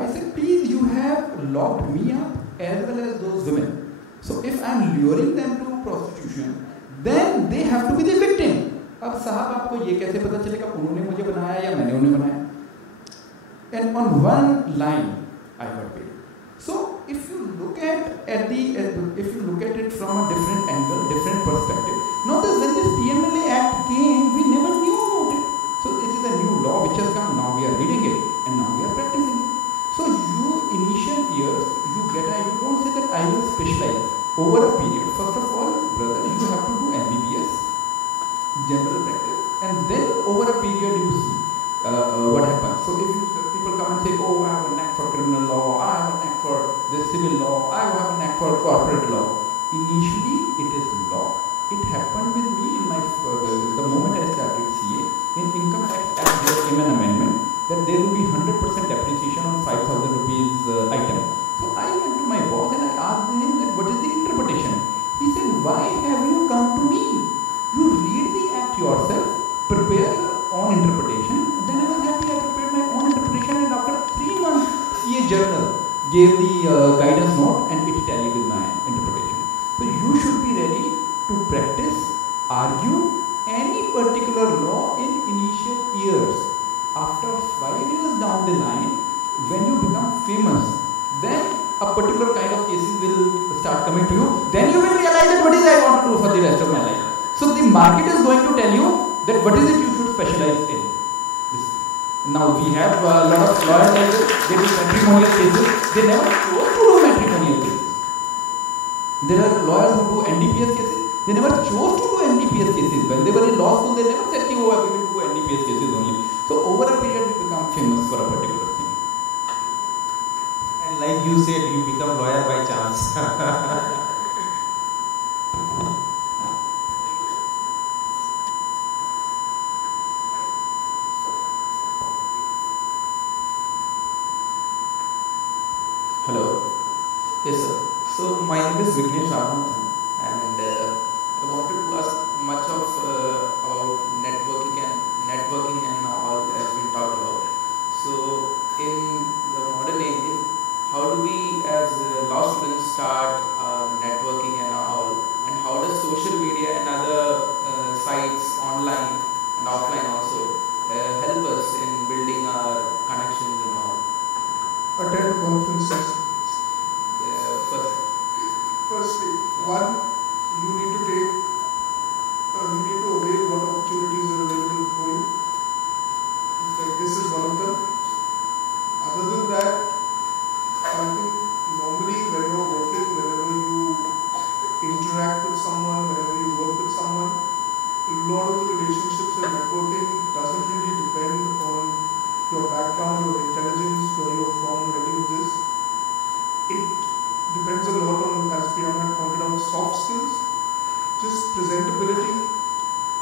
I said, "Please, you have locked me up as well as those women. So if I am luring them to prostitution, then they have to be the victim." अब साहब आपको ये कैसे पता चलेगा उन्होंने मुझे बनाया या मैंने उन्हें बनाया? And on one line, I got paid. So if you look at it from a different angle, different perspective. Now when this PMLA Act came, we never knew about it. So it is a new law which has come. Now we are reading it and now we are practicing it. So you initial years, you don't say that I will specialize over a period. First of all, brother, you have to do MBBS, general practice, and then over a period you see what happens. So if people come and say, "Oh, I have a knack for criminal law, I have a knack for this civil law, I have a knack for corporate law," initially it is law. It happened with me in the moment I started CA. In Income Tax Act there came an amendment that there will be 100% depreciation on 5,000 rupees item. So I went to my boss and I asked him that what is the interpretation. He said, "Why have you come to me? You read the act yourself, prepare your own interpretation." Then I was happy, I prepared my own interpretation, and after 3 months, CA journal gave the guidance note and it tallied with my interpretation. So you should be ready to practice, argue any particular law in initial years. After 5 years down the line, when you become famous, then a particular kind of cases will start coming to you. Then you will realize that what is I want to do for the rest of my life. So the market is going to tell you that what is it you should specialize in. Now we have a lot of lawyers like this, they do matrimonial cases. They never chose to do matrimonial cases. There are lawyers who do NDPS cases. They never chose to do NDPS cases. When they were in law school, they never said, "Oh, we will do NDPS cases only." So over a period, you become famous for a particular thing. And like you said, you become lawyer by chance. my name is Vignesh Arnott, and I wanted to ask much of about networking and all has been talked about. So, in the modern age, how do we as law students start networking and all, and how does social media and other sites online and offline also help us in building our connections and all? Attend conferences. Firstly, one, you need to avail what opportunities are available for you. Like this is one of them. Other than that, I think normally when you're working, whenever you interact with someone, whenever you work with someone, a lot of the relationships and networking doesn't really depend on your background, your intelligence, where you're from, or any of this. It depends a lot on, as Priyanka had pointed out, soft skills, just presentability,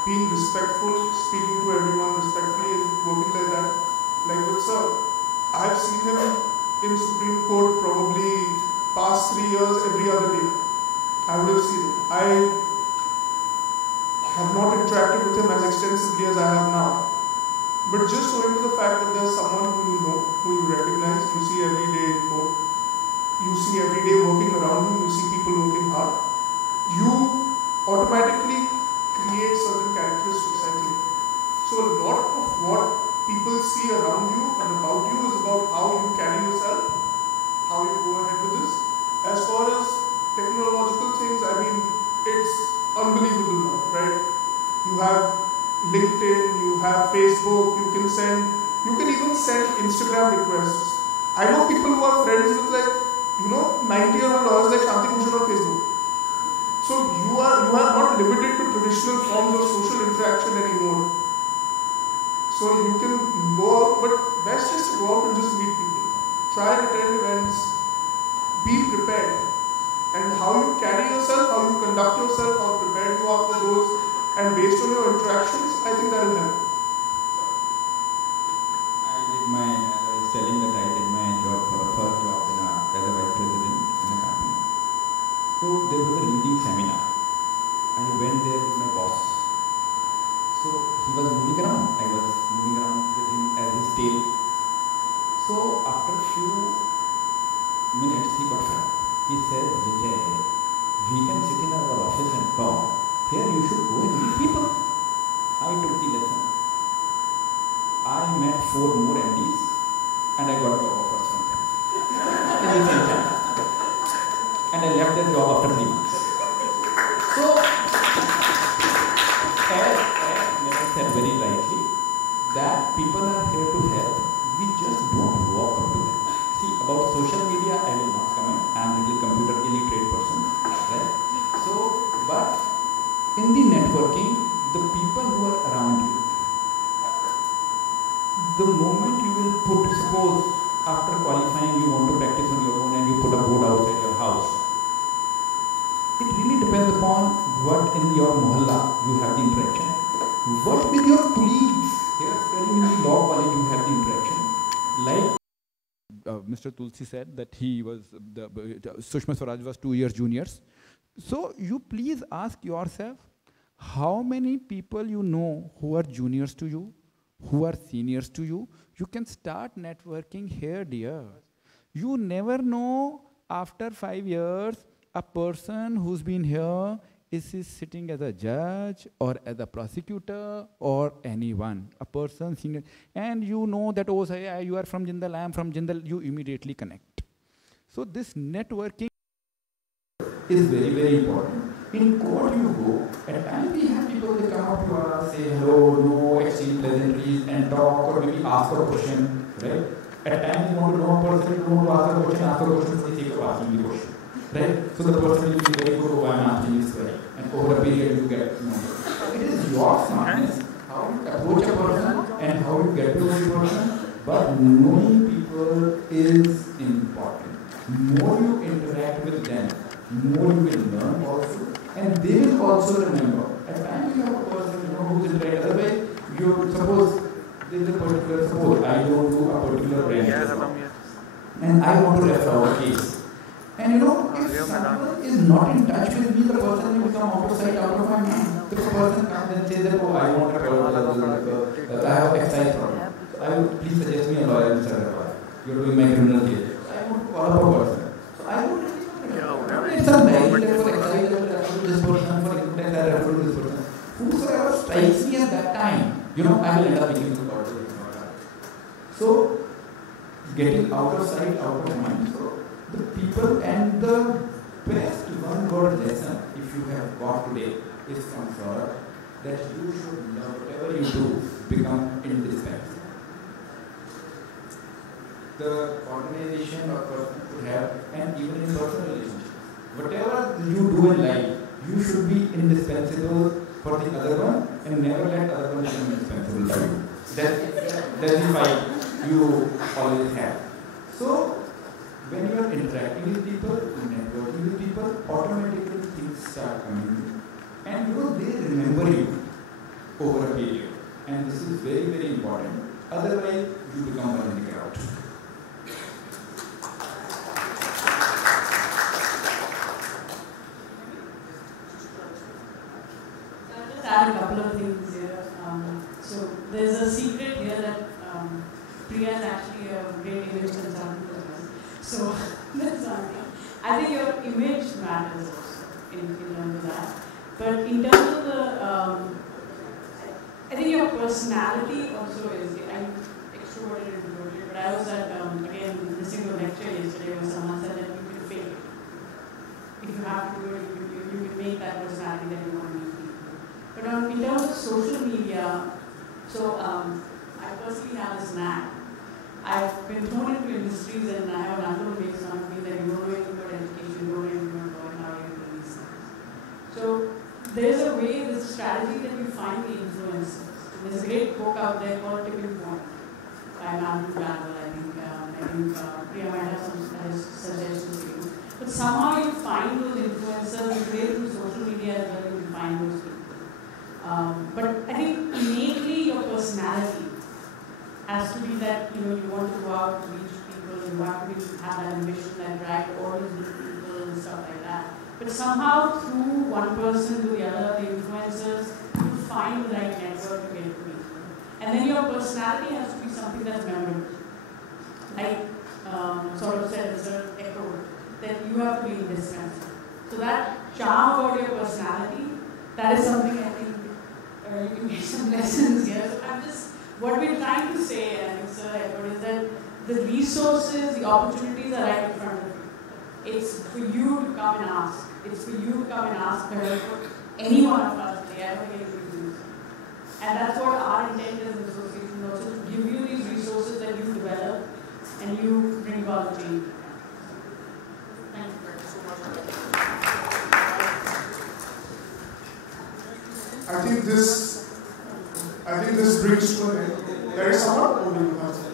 being respectful, speaking to everyone respectfully and working like that. Like with Sir, I've seen him in Supreme Court probably past 3 years every other day. I would have seen him. I have not interacted with him as extensively as I have now. But just owing to the fact that there's someone who you know, who you recognize, you see every day in court, you see every day working around you, you see people working hard, you automatically create certain characteristics, I think. So a lot of what people see around you and about you is about how you carry yourself, how you go ahead with this. As far as technological things, I mean, it's unbelievable now, right? You have LinkedIn, you have Facebook, you can even send Instagram requests. I know people who are friends with 90-year-old lawyers like Shanti Bhushan on Facebook. So you are not limited to traditional forms of social interaction anymore. So you can go out, but best is to go out and just meet people. Try and attend events. Be prepared. And how you carry yourself, how you conduct yourself, how prepared you are for those, and based on your interactions, I think that will help. I was telling that I did my first job as a vice president in a company. So there was a leading seminar. I went there with my boss. So he was moving around. I was moving around with him as his tail. So after a few minutes, he got fed. He says, Vijay, we can sit in our office and talk. Here you should go and meet people. I took the lesson. I met 4 more MDs and I got job offers from them. In the same time. And I left that job after 3 months. So, as Neha said very rightly, that people are here to help. We just don't walk up to them. See, about social media, I will not comment. I am a little computer illiterate person. Right? So, but in the networking, the people who are around you, the moment you will put, suppose after qualifying you want to practice on your own and you put a board outside your house, it really depends upon what in your mohalla you have the interaction. What with your colleagues here studying in the law college you have the interaction. Like Mr. Tulsi said that he was, Sushma Swaraj was 2 years juniors. So you please ask yourself, how many people you know who are juniors to you, who are seniors to you? You can start networking here, dear. You never know, after 5 years, a person who's been here is sitting as a judge or as a prosecutor or anyone, a person senior, and you know that, oh, say, you are from Jindal, I am from Jindal, you immediately connect. So this networking is very, very important. In court you go, at times we have people, they come up to us, say hello, no, exchange pleasantries and talk or maybe ask a question, right? At times you want to know a person, you want to ask a question for the sake of asking the question, right? So the person will be very good, oh, I am asking this way, and over a period you get to know. It is your smartness, how you approach a person and how you get to know a person, but knowing people is important. More you interact with them, more you will learn also. And they will also remember. At times you have a person who's interacted. Otherwise, you suppose there is a particular, suppose I don't do a particular brand. And I want to refer our case. And if someone is not in touch with me, the person will become out of sight, out of my mind. If a person comes and says that, oh, I want I have exercise problem. So I would please suggest me a lawyer, Mr. Agarwal. You're doing my criminal case. So I would call up a person. So I would it's a diary for exercise, I will refer to this person, for income tax, I will refer to this person. Whosoever strikes me at that time, I will end up making the call. So, getting out of sight, out of mind. So, the people and the best one word lesson, if you have got today, is from sir, that you should love whatever you do, become indispensable. The organization or person could have, and even in personal relationships, whatever you do in life, you should be indispensable for the other one and never let other one become indispensable for you. That's the fight you always have. So, when you are interacting with people, networking with people, automatically things start coming. And they remember you over a period. And this is very, very important. Otherwise, you become one in the crowd. Add a couple of things here. So there's a secret here that Priya is actually a great image consultant as well. So that's one thing. I think your image matters also in terms of that. But in terms of the, I think your personality also is, I'm extroverted and introverted, but I was again, listening to a lecture yesterday where someone said that you can fake it. If you have to do it, you can make that personality that you want to meet people. But in terms of social media, so I personally have this knack. I've been thrown into industries and I have an uncle who makes fun of me that you don't know anything about education, you don't know anything about law, and how you do these things. So there's a way, there's a strategy that you find the influencers. There's a great book out there called Tipping Point by Malcolm Gladwell, I think Priya might have some suggestions for you. But somehow you find those influencers, the way through social media as well, you find those people. But I think innately your personality has to be that you want to go out to reach people, you want to have that ambition, that drive to all these new people and stuff like that. But somehow through one person to the other, the influencers, you find the right network to get to meet. And then your personality has to be something that's memorable. Like sort of said as an echo, that you have to be indispensable. So that charm about your personality, that is something I think you can get some lessons here. So what we're trying to say, and I think Sir echoed, is that the resources, the opportunities are right in front of you. It's for you to come and ask. It's for you to come and ask for help for any one of us if they ever get into this. And that's what our intent is in the association, also to give you these resources that you develop and you bring about the change. Thank you very so much. I think this brings to an end. There is someone who will answer.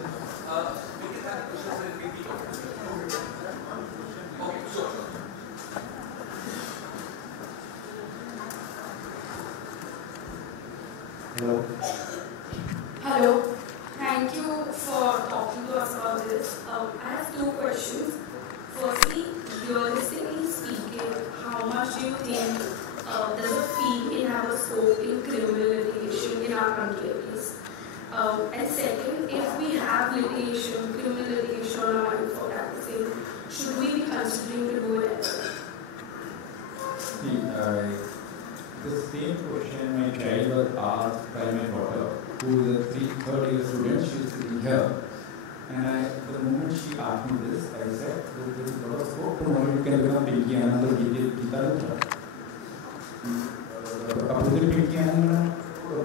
Hello. Hello. Thank you for talking to us about this. I have two questions. Firstly, realistically speaking, how much do you think does a fee have a scope in criminal litigation in our country at least? And second, if we have litigation, criminal litigation on our mind for practicing, should we be considering to do it? The same question my child was asked by my daughter, who is a third year student. She is sitting here. And the moment she asked me this, I said, there is a lot of scope. Tomorrow you can become Pinky Anand or JGLS. Opposite Pinky Anand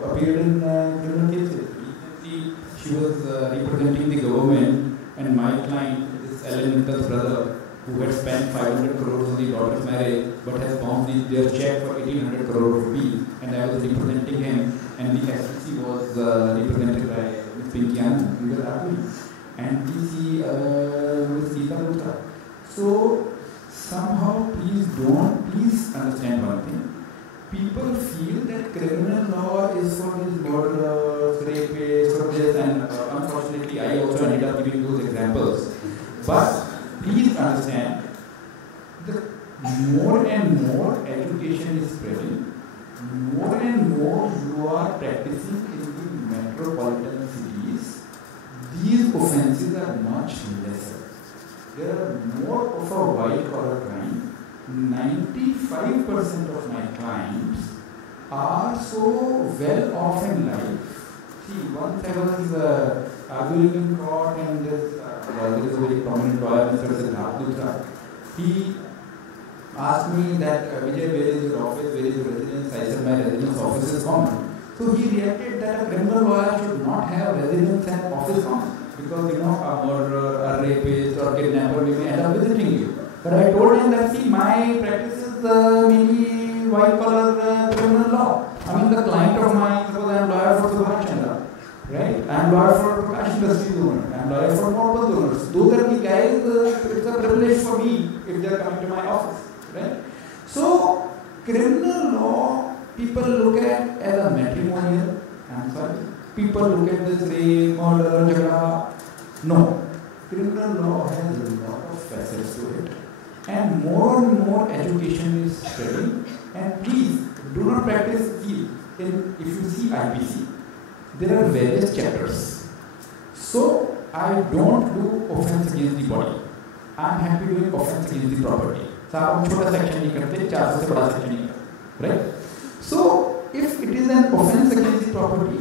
appeared in criminal cases. Recently, she was representing the government, and my client, this Ellen Mittal's brother, who had spent 500 crores on the daughter's marriage, but has found their check for 1800 crore rupees, and I was representing him, and the SEC was represented by Ms. Pinky Anand. We were arguing. And DC with Sita Lutra. So, somehow, please understand one thing. People feel that criminal law is for these murderers, rapists, for this, and unfortunately, I also ended up giving those examples. But please understand, more and more education is spreading, more and more you are practicing in the metropolitan cities, these offenses are much lesser. There are more of a white collar crime. 95% of my clients are so well off in life. See, once I was arguing in court, and there is a very prominent lawyer, Mr. Siddharth, he asked me that, Vijay, where is your office, where is your residence? I said, my residence office is common. So he reacted that a criminal lawyer should not have residence and office common, because a murderer, a rapist or kidnapper may end up visiting you. But I told him that, see, my practice is mainly white collar criminal law. I mean, the client of mine, suppose I am lawyer for Subhash Chandra, right? I am lawyer for Prakash Industries owner, I am lawyer for Morbid owners. Those are the guys, it's a privilege for me if they are coming to my office, right? So, criminal law, people look at as a matrimonial, I'm sorry, people look at this rape, murder, jagda. No, criminal law has a lot of facets to it. And more education is spreading. And please, do not practice guilt. If you see IPC, there are various chapters. So, I don't do offense against the body. I am happy doing offense against the property. So, हम छोटा section नहीं करते, 400 से बड़ा section नहीं करते, right? So, if it is an offense against the property,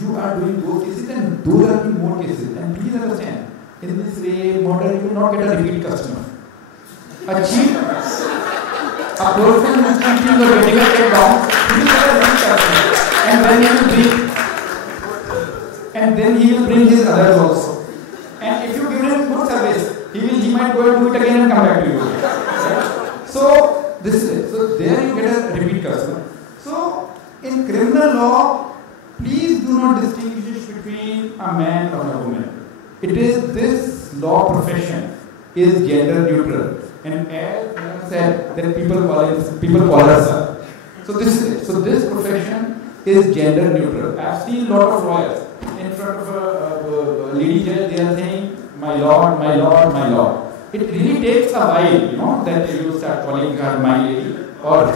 you are doing those cases, and those are the more cases. And please understand, in this way, murder, you will not get a repeat customer. A cheat, a person who is cheating or getting a check down, he will get a repeat customer. And then he will bring his others also. And if you give him good service, he might go and do it again and come back to you. Right? So, this is it. So, there you get a repeat customer. So, in criminal law, please do not distinguish between a man or a woman. It is this law profession is gender neutral. And as I said, that people call us up. So this is it. So this profession is gender neutral. I have seen a lot of lawyers in front of a lady judge, they are saying, my lord, my lord, my lord. It really takes a while, that you start calling her my lady, or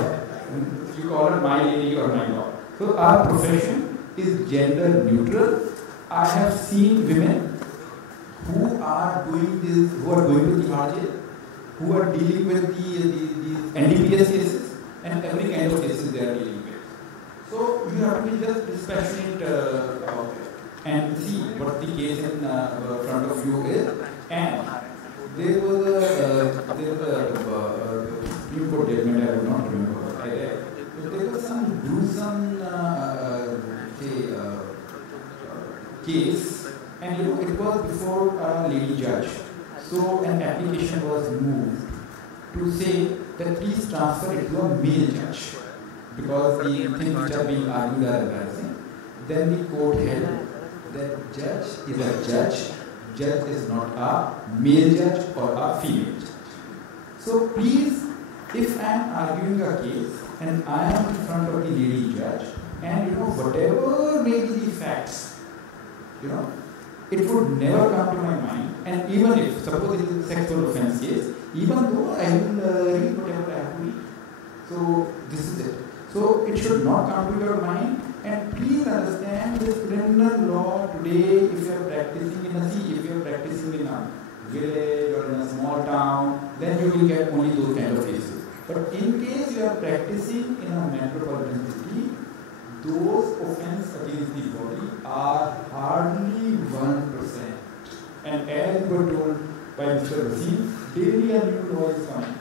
you call her my lady or my lord. So our profession is gender neutral. I have seen women who are doing this, who are going to the hard jail, who are dealing with the NDPS cases and every kind of cases they are dealing with. So you have to be just dispassionate and see what the case in front of you is. And there was a Supreme Court judgment, I would not remember. There was some gruesome case, and it was before a lady judge. So an application was moved to say that please transfer it to a male judge, because the things which are being argued are embarrassing. Then the court held that judge is a judge, judge is not a male judge or a female judge. So please, if I am arguing a case and I am in front of the lady judge, and whatever may be the facts, it would never come to my mind. And even if, suppose it is a sexual offense case, even though I will read whatever I have to read. So this is it. So it should not come to your mind. And please understand this criminal law today, if you are practicing in a city, if you are practicing in a village or in a small town, then you will get only those kind of cases. But in case you are practicing in a metropolitan city, those offenses against the body are hardly 1%. And as we were told by Mr. Rasim, daily a new law is coming.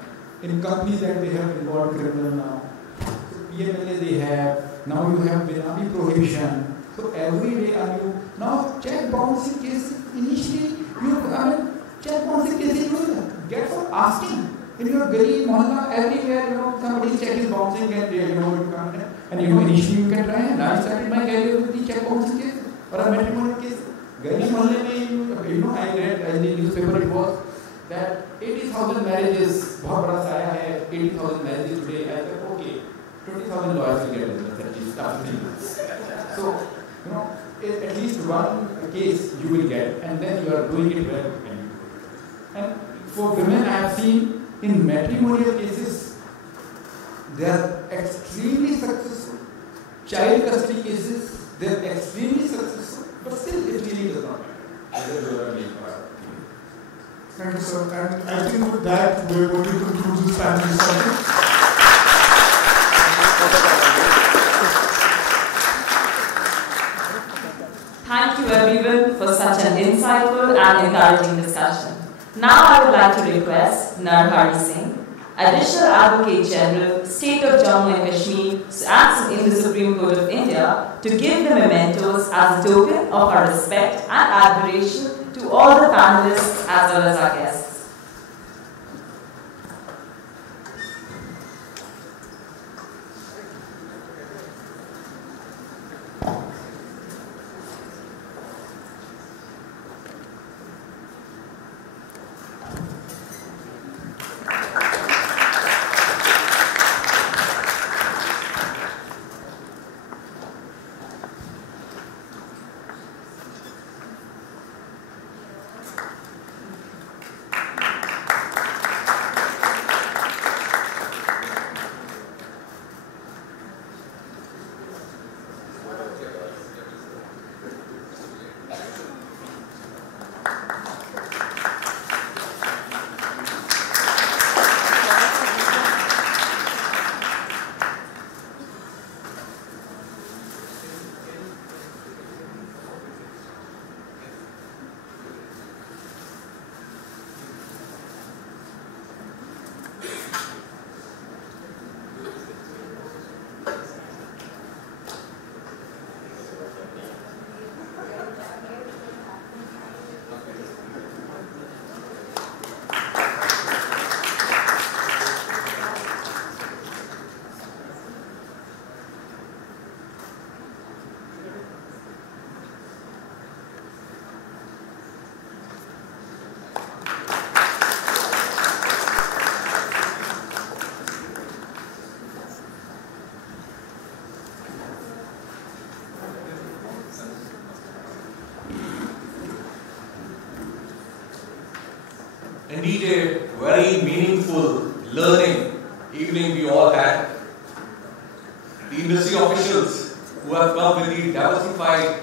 In companies that they have involved criminal now. So PMLA they have, now you have Benami prohibition. So every day are you, now check bouncing cases, initially, check bouncing cases you get for asking. In your gully, mohalla, everywhere, somebody's check is bouncing and you come in. And initially you can try, and I started my career with the check bouncing case or a matrimonial case. Gully mohalle I read in the newspaper it was that 80,000 marriages, bahut bada saya hai, 80,000 marriages today. I said, okay, 20,000 lawyers will get business at least after 3 months. So, at least one case you will get, and then you are doing it well. And for women, I have seen In matrimonial cases, they are extremely successful. Child custody cases, they are extremely successful. But still, it really does not matter. Thank you, sir. And I think with that, we're going to conclude this panel discussion. Thank you everyone for such an insightful and encouraging discussion. Now I would like to request Narhari Singh, Additional Advocate General, State of Jammu and Kashmir, acts in the Supreme Court of India, to give the mementos as a token of our respect and admiration to all the panelists as well as our guests. Indeed, a very meaningful learning evening we all had. The industry officials who have come with the diversified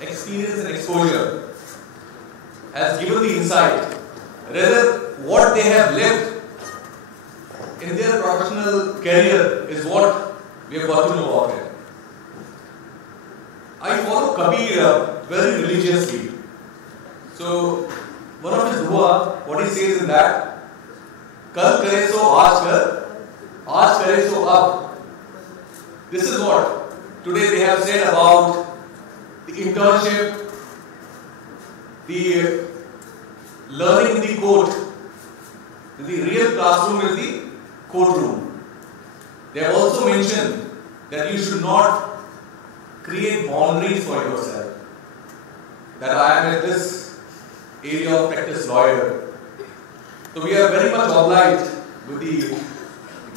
experience and exposure has given the insight, rather what they have lived in their professional career is what we have got to know about it. I follow Kabir very religiously. So, one of his dua, what he says in that, Kal kare so aaj kare so ab. This is what today they have said about the internship, the learning in the court. The real classroom is the courtroom. They have also mentioned that you should not create boundaries for yourself. That I am at this area of practice lawyer. So we are very much obliged with the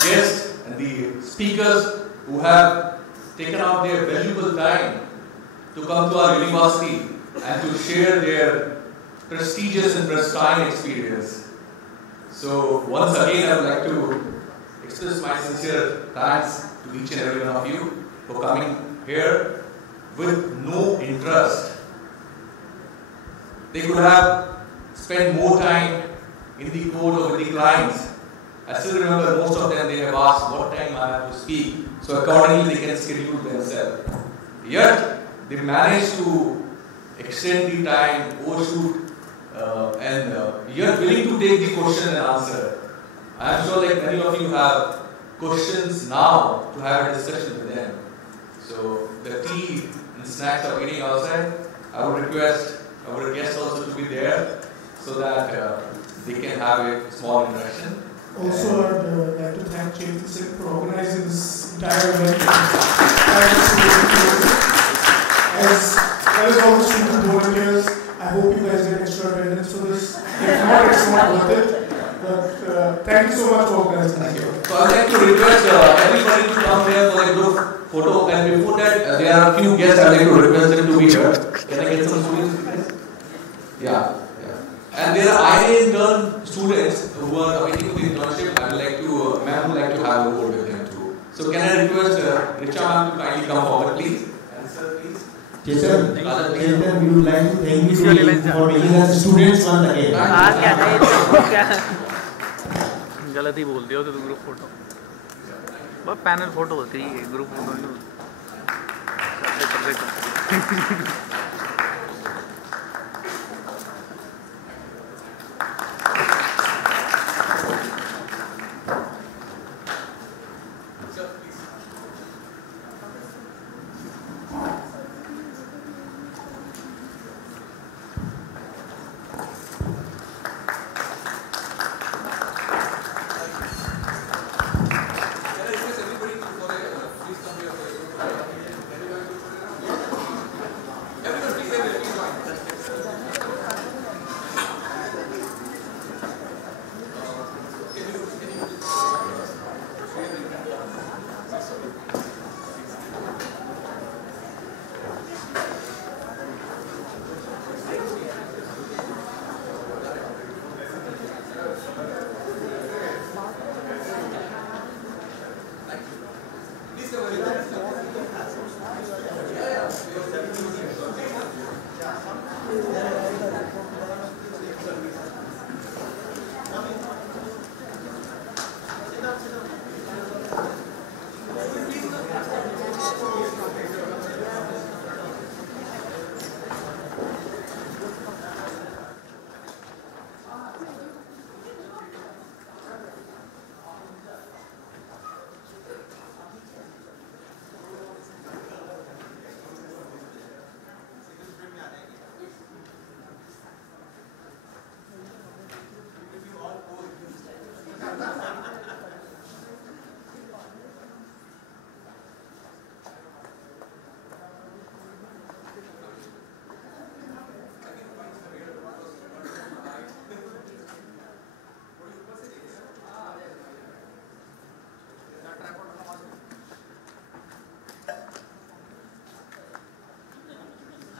guests and the speakers who have taken out their valuable time to come to our university and to share their prestigious and pristine experience. So once again I would like to express my sincere thanks to each and every one of you for coming here with no interest. They could have spent more time in the court or with the clients. I still remember most of them, they have asked what time I have to speak. So accordingly they can schedule themselves. Yet they managed to extend the time, overshoot, and yet willing to take the question and answer. I am sure like many of you have questions now to have a discussion with them. So the tea and snacks are waiting outside. I would request our guests also to be there so that they can have a small interaction. Also, I'd like to thank Chetan Singh for organizing this entire event. As well as all the student volunteers, I hope you guys get extra attendance for this. If not, it's not worth it. But thank you so much for organizing. Thank you. So I'd like to request everybody to come here for a group photo. And before that, there are a few guests I'd like to request them to be here. Can I get some students? Yeah. And there are IIA intern students who are waiting for the internship, I would like to, ma'am would like to have a word with them too. So can I request Richa ma'am to kindly come forward, please? And sir, please. Chetan, we would like to thank you for making us students once again. गलत ही बोल दिया तो group photo बस panel photo होती है group photo नहीं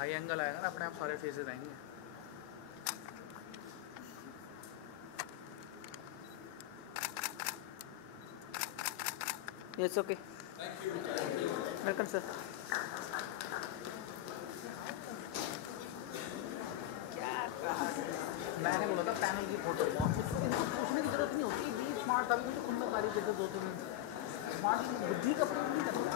high angle आएगा ना अपने आप सारे फेसेस आएंगे It's okay. Thank you. Welcome, sir. मैंने बोला था पैनल की फोटो पूछने की जरूरत नहीं होती बी स्मार्ट तभी मुझे खुद में तारीफ देते 2-3 स्मार्ट बुद्धि का प्रयोग नहीं करता